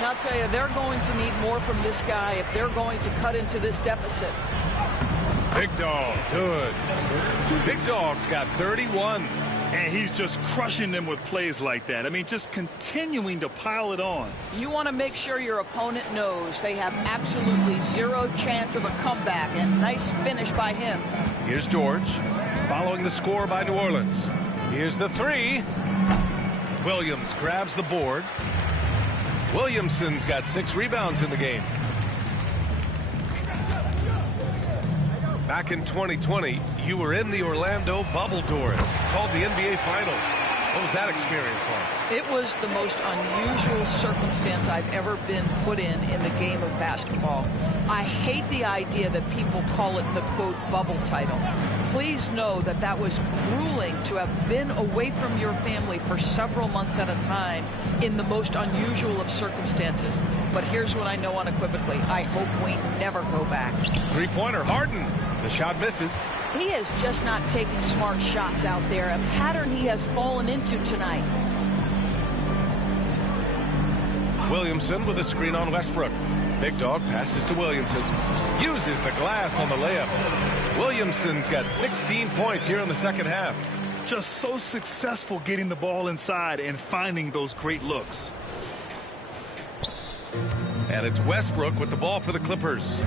I'll tell you, they're going to need more from this guy if they're going to cut into this deficit. Big Dog, good. Big Dog's got 31. And he's just crushing them with plays like that. I mean, just continuing to pile it on. You want to make sure your opponent knows they have absolutely zero chance of a comeback, and nice finish by him. Here's George, following the score by New Orleans. Here's the 3. Williams grabs the board. Williamson's got 6 rebounds in the game. Back in 2020, you were in the Orlando bubble doors, called the NBA Finals. What was that experience like? It was the most unusual circumstance I've ever been put in the game of basketball. I hate the idea that people call it the, quote, bubble title. Please know that that was grueling to have been away from your family for several months at a time in the most unusual of circumstances. But here's what I know unequivocally. I hope we never go back. Three-pointer, Harden. The shot misses. He is just not taking smart shots out there, a pattern he has fallen into tonight. Williamson with a screen on Westbrook. Big Dog passes to Williamson. Uses the glass on the layup. Williamson's got 16 points here in the second half. Just so successful getting the ball inside and finding those great looks. And it's Westbrook with the ball for the Clippers.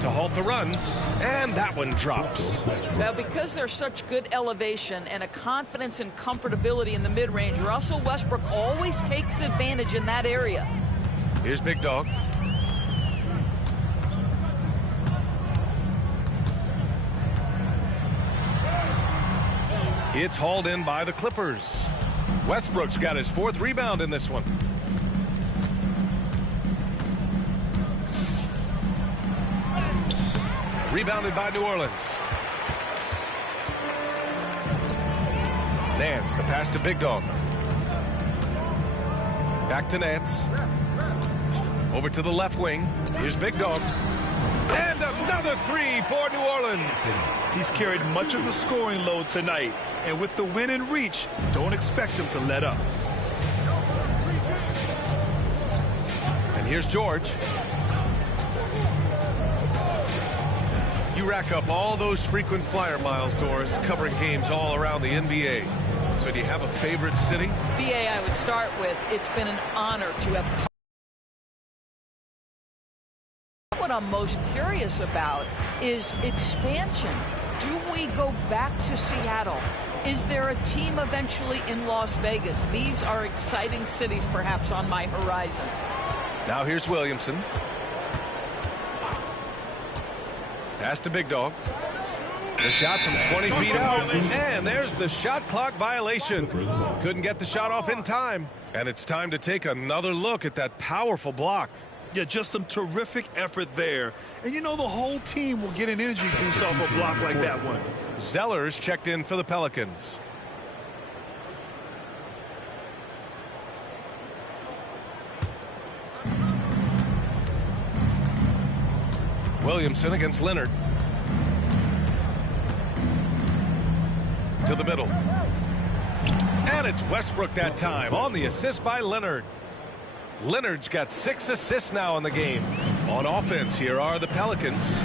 To halt the run, and that one drops. Well, because there's such good elevation and a confidence and comfortability in the mid-range, Russell Westbrook always takes advantage in that area. Here's Big Dog. It's hauled in by the Clippers. Westbrook's got his 4th rebound in this one. Rebounded by New Orleans. Nance, the pass to Big Dog. Back to Nance. Over to the left wing. Here's Big Dog. And another 3 for New Orleans. He's carried much of the scoring load tonight. And with the win in reach, don't expect him to let up. And here's George. You rack up all those frequent flyer miles, Doris, covering games all around the NBA. So do you have a favorite city? BA, I would start with, it's been an honor to have. What I'm most curious about is expansion. Do we go back to Seattle? Is there a team eventually in Las Vegas? These are exciting cities perhaps on my horizon. Now here's Williamson. Pass to Big Dog. The shot from 20 feet out. And there's the shot clock violation. Couldn't get the shot off in time. And it's time to take another look at that powerful block. Yeah, just some terrific effort there. And you know the whole team will get an energy boost off a block like that one. Zeller's checked in for the Pelicans. Williamson against Leonard. To the middle. And it's Westbrook that time on the assist by Leonard. Leonard's got 6 assists now in the game. On offense, here are the Pelicans.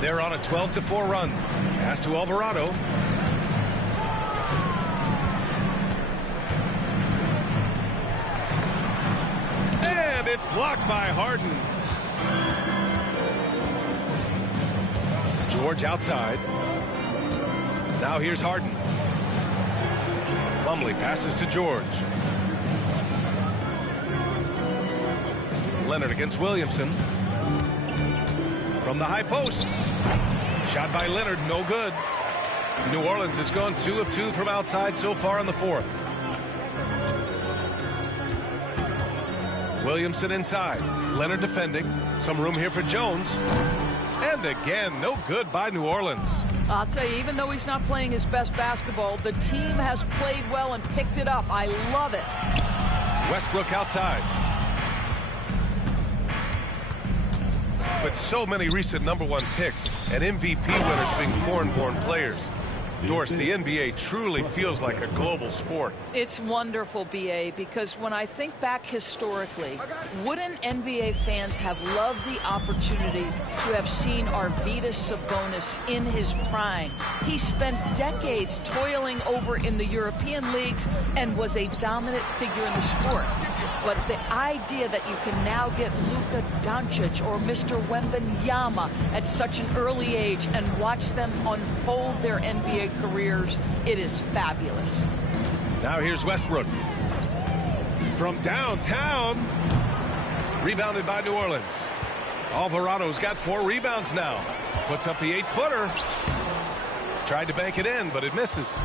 They're on a 12-4 run. Pass to Alvarado. And it's blocked by Harden. George outside. Now here's Harden. Plumlee passes to George. Leonard against Williamson. From the high post. Shot by Leonard, no good. New Orleans has gone 2 of 2 from outside so far in the fourth. Williamson inside. Leonard defending. Some room here for Jones. And again, no good by New Orleans. I'll tell you, even though he's not playing his best basketball, the team has played well and picked it up. I love it. Westbrook outside. With so many recent #1 picks and MVP winners being foreign-born players, Doris, the NBA truly feels like a global sport. It's wonderful, BA, because when I think back historically, wouldn't NBA fans have loved the opportunity to have seen Arvydas Sabonis in his prime? He spent decades toiling over in the European leagues and was a dominant figure in the sport. But the idea that you can now get Luka Doncic or Mr. Wembanyama at such an early age and watch them unfold their NBA careers, it is fabulous. Now here's Westbrook. From downtown. Rebounded by New Orleans. Alvarado's got 4 rebounds now. Puts up the 8-footer. Tried to bank it in, but it misses.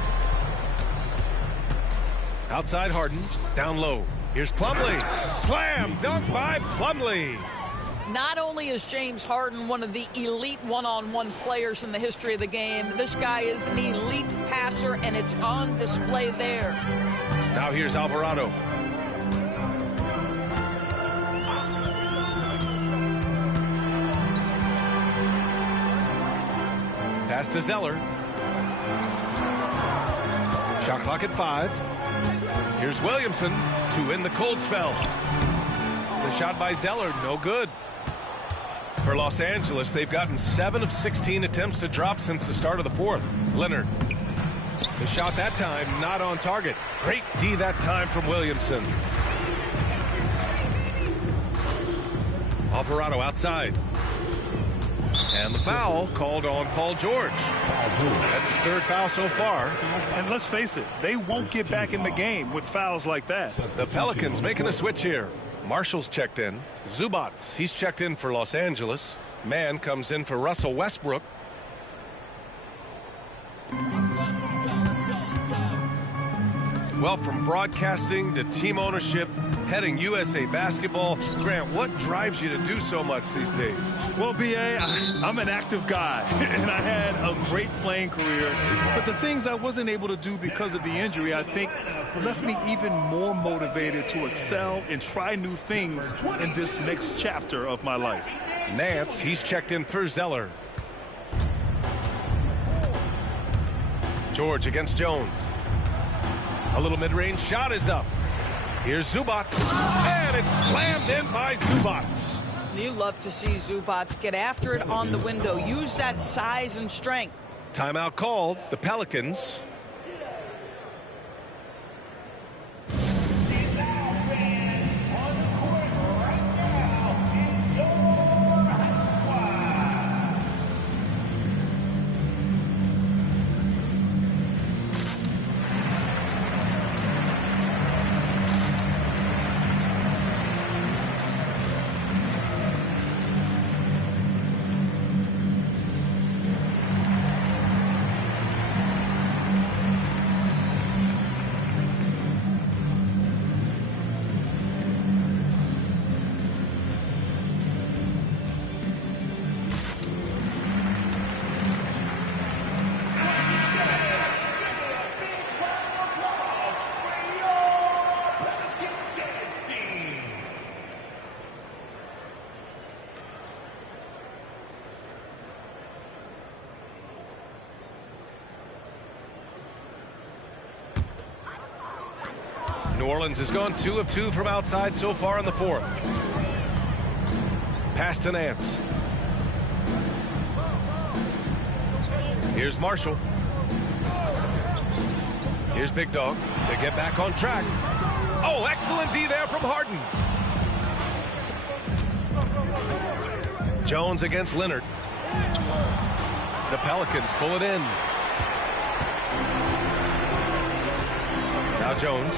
Outside Harden. Down low. Here's Plumlee. Slam dunk by Plumlee. Not only is James Harden one of the elite one-on-one players in the history of the game, this guy is an elite passer, and it's on display there. Now here's Alvarado. Pass to Zeller. Shot clock at 5. Here's Williamson to end the cold spell. The shot by Zeller, no good. For Los Angeles, they've gotten 7 of 16 attempts to drop since the start of the fourth. Leonard. The shot that time not on target. Great D that time from Williamson. Alvarado outside. And the foul called on Paul George. That's his 3rd foul so far. And let's face it, they won't get back in the game with fouls like that. The Pelicans making a switch here. Marshall's checked in. Zubats, he's checked in for Los Angeles. Mann comes in for Russell Westbrook. Well, from broadcasting to team ownership, heading USA Basketball, Grant, what drives you to do so much these days? Well, BA, I'm an active guy, and I had a great playing career. But the things I wasn't able to do because of the injury, I think, left me even more motivated to excel and try new things in this next chapter of my life. Nance, he's checked in for Zeller. George against Jones. A little mid-range shot is up. Here's Zubats, and it's slammed in by Zubats. You love to see Zubats get after it on the window. Use that size and strength. Timeout called. The Pelicans. New Orleans has gone 2 of 2 from outside so far in the fourth. Pass to Nance. Here's Marshall. Here's Big Dog to get back on track. Oh, excellent D there from Harden. Jones against Leonard. The Pelicans pull it in. Now Jones.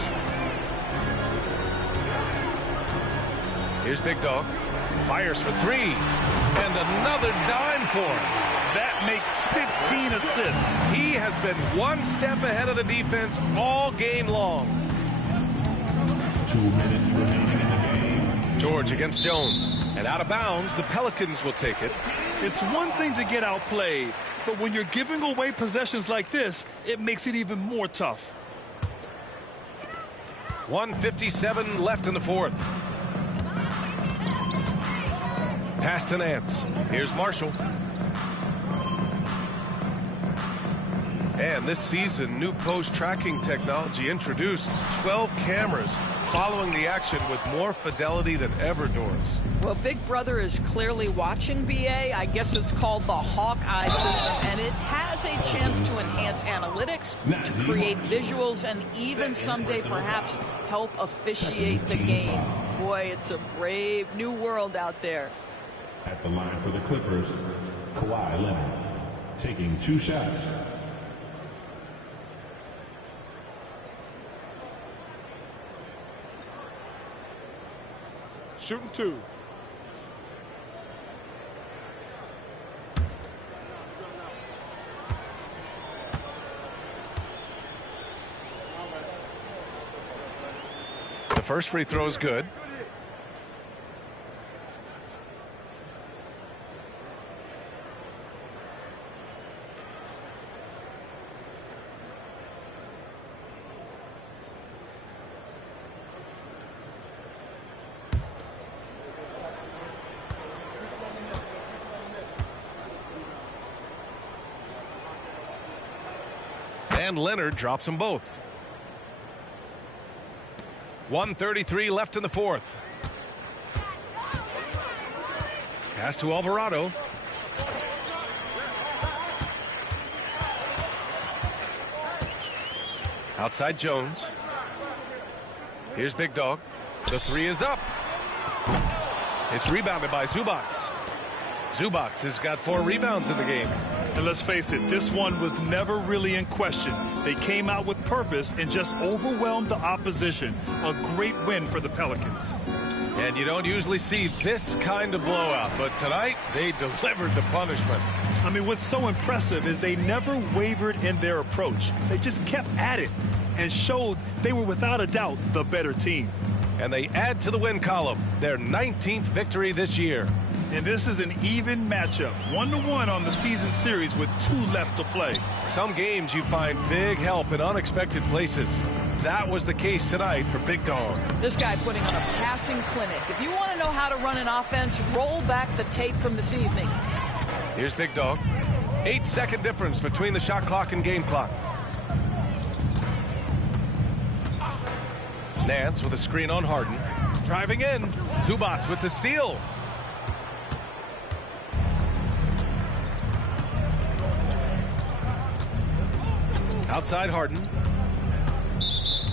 Here's Big Dog. Fires for 3. And another dime for him. That makes 15 assists. He has been one step ahead of the defense all game long. 2 minutes remaining in the game. George against Jones. And out of bounds, the Pelicans will take it. It's one thing to get outplayed, but when you're giving away possessions like this, it makes it even more tough. 1:57 left in the fourth. Pass to Nance. Here's Marshall. And this season, new post tracking technology introduced 12 cameras following the action with more fidelity than ever, Doris. Well, Big Brother is clearly watching, BA. I guess it's called the Hawkeye system, and it has a chance to enhance analytics, to create visuals, and even someday perhaps help officiate the game. Boy, it's a brave new world out there. At the line for the Clippers, Kawhi Leonard taking 2 shots. Shooting 2. The first free throw is good. And Leonard drops them both. 1:33 left in the fourth. Pass to Alvarado. Outside Jones. Here's Big Dog. The 3 is up. It's rebounded by Zubats. Zubats has got 4 rebounds in the game. And let's face it, this one was never really in question. They came out with purpose and just overwhelmed the opposition. A great win for the Pelicans. And you don't usually see this kind of blowout, but tonight they delivered the punishment. I mean, what's so impressive is they never wavered in their approach. They just kept at it and showed they were without a doubt the better team. And they add to the win column, their 19th victory this year. And this is an even matchup, 1-1 on the season series with 2 left to play. Some games you find big help in unexpected places. That was the case tonight for Big Dog. This guy putting on a passing clinic. If you want to know how to run an offense, roll back the tape from this evening. Here's Big Dog. 8-second difference between the shot clock and game clock. Nance with a screen on Harden. Driving in. Zubats with the steal. Outside Harden.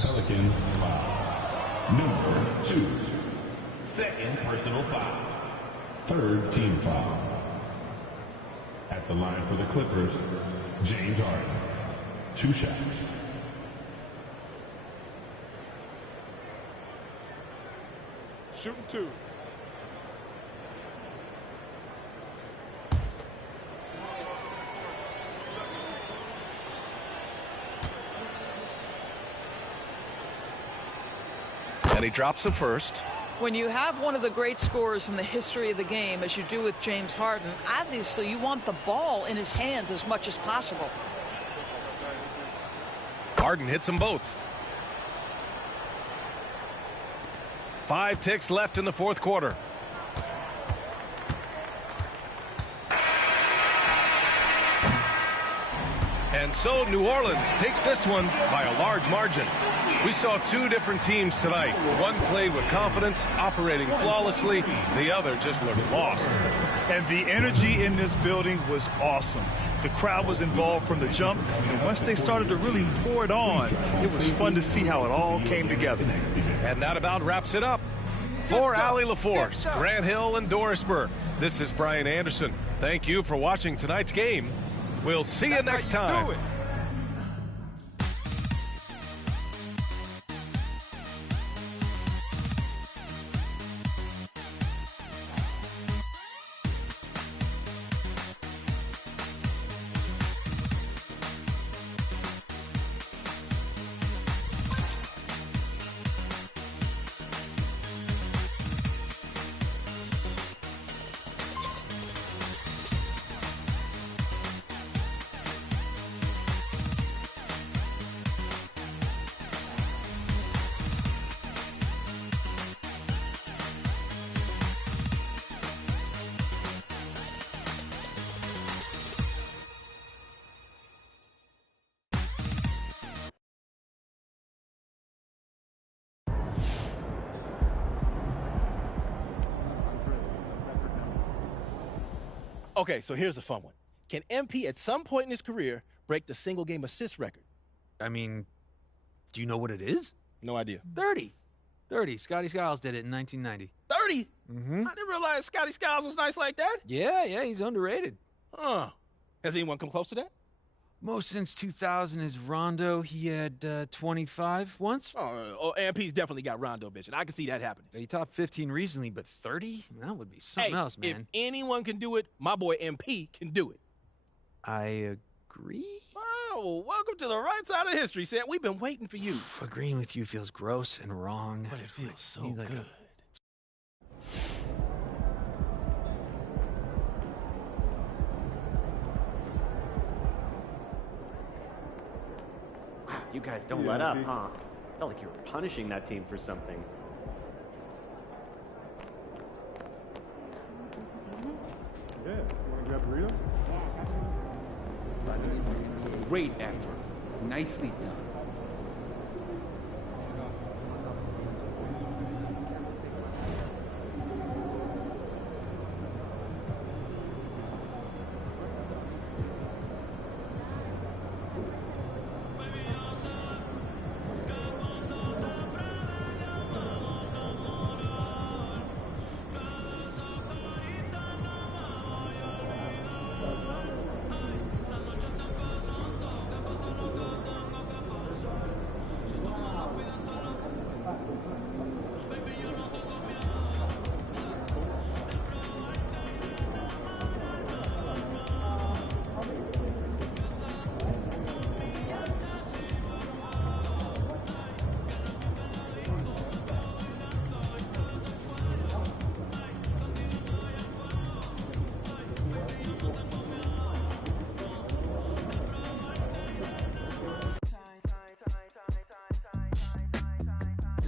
Pelicans foul. Number 2. Second personal foul. Third team foul. At the line for the Clippers, James Harden. 2 shots. Shooting 2. And he drops the first. When you have one of the great scorers in the history of the game, as you do with James Harden, obviously you want the ball in his hands as much as possible. Harden hits them both. 5 ticks left in the fourth quarter. And so New Orleans takes this one by a large margin. We saw two different teams tonight. One played with confidence, operating flawlessly. The other just looked lost. And the energy in this building was awesome. The crowd was involved from the jump, and once they started to really pour it on, it was fun to see how it all came together. And that about wraps it up. For Allie LaForce, Grant Hill, and Doris Burke, this is Brian Anderson. Thank you for watching tonight's game. We'll see you next time. Okay, so here's a fun one. Can MP at some point in his career break the single game assist record? I mean, do you know what it is? No idea. 30. Scotty Skiles did it in 1990. 30? Mm-hmm. I didn't realize Scotty Skiles was nice like that. Yeah, he's underrated. Has anyone come close to that? Most since 2000 is Rondo. He had 25 once. MP's definitely got Rondo, bitch, and I can see that happening. He topped 15 recently, but 30? That would be something else, man. If anyone can do it, my boy MP can do it. I agree. Oh, welcome to the right side of history, Sam. We've been waiting for you. Agreeing with you feels gross and wrong. But it feels so Like good. You guys don't let up, huh? Felt like you were punishing that team for something. Yeah, you want to grab burrito? Great effort. Nicely done.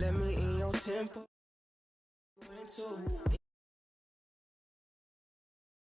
Let me in your temple.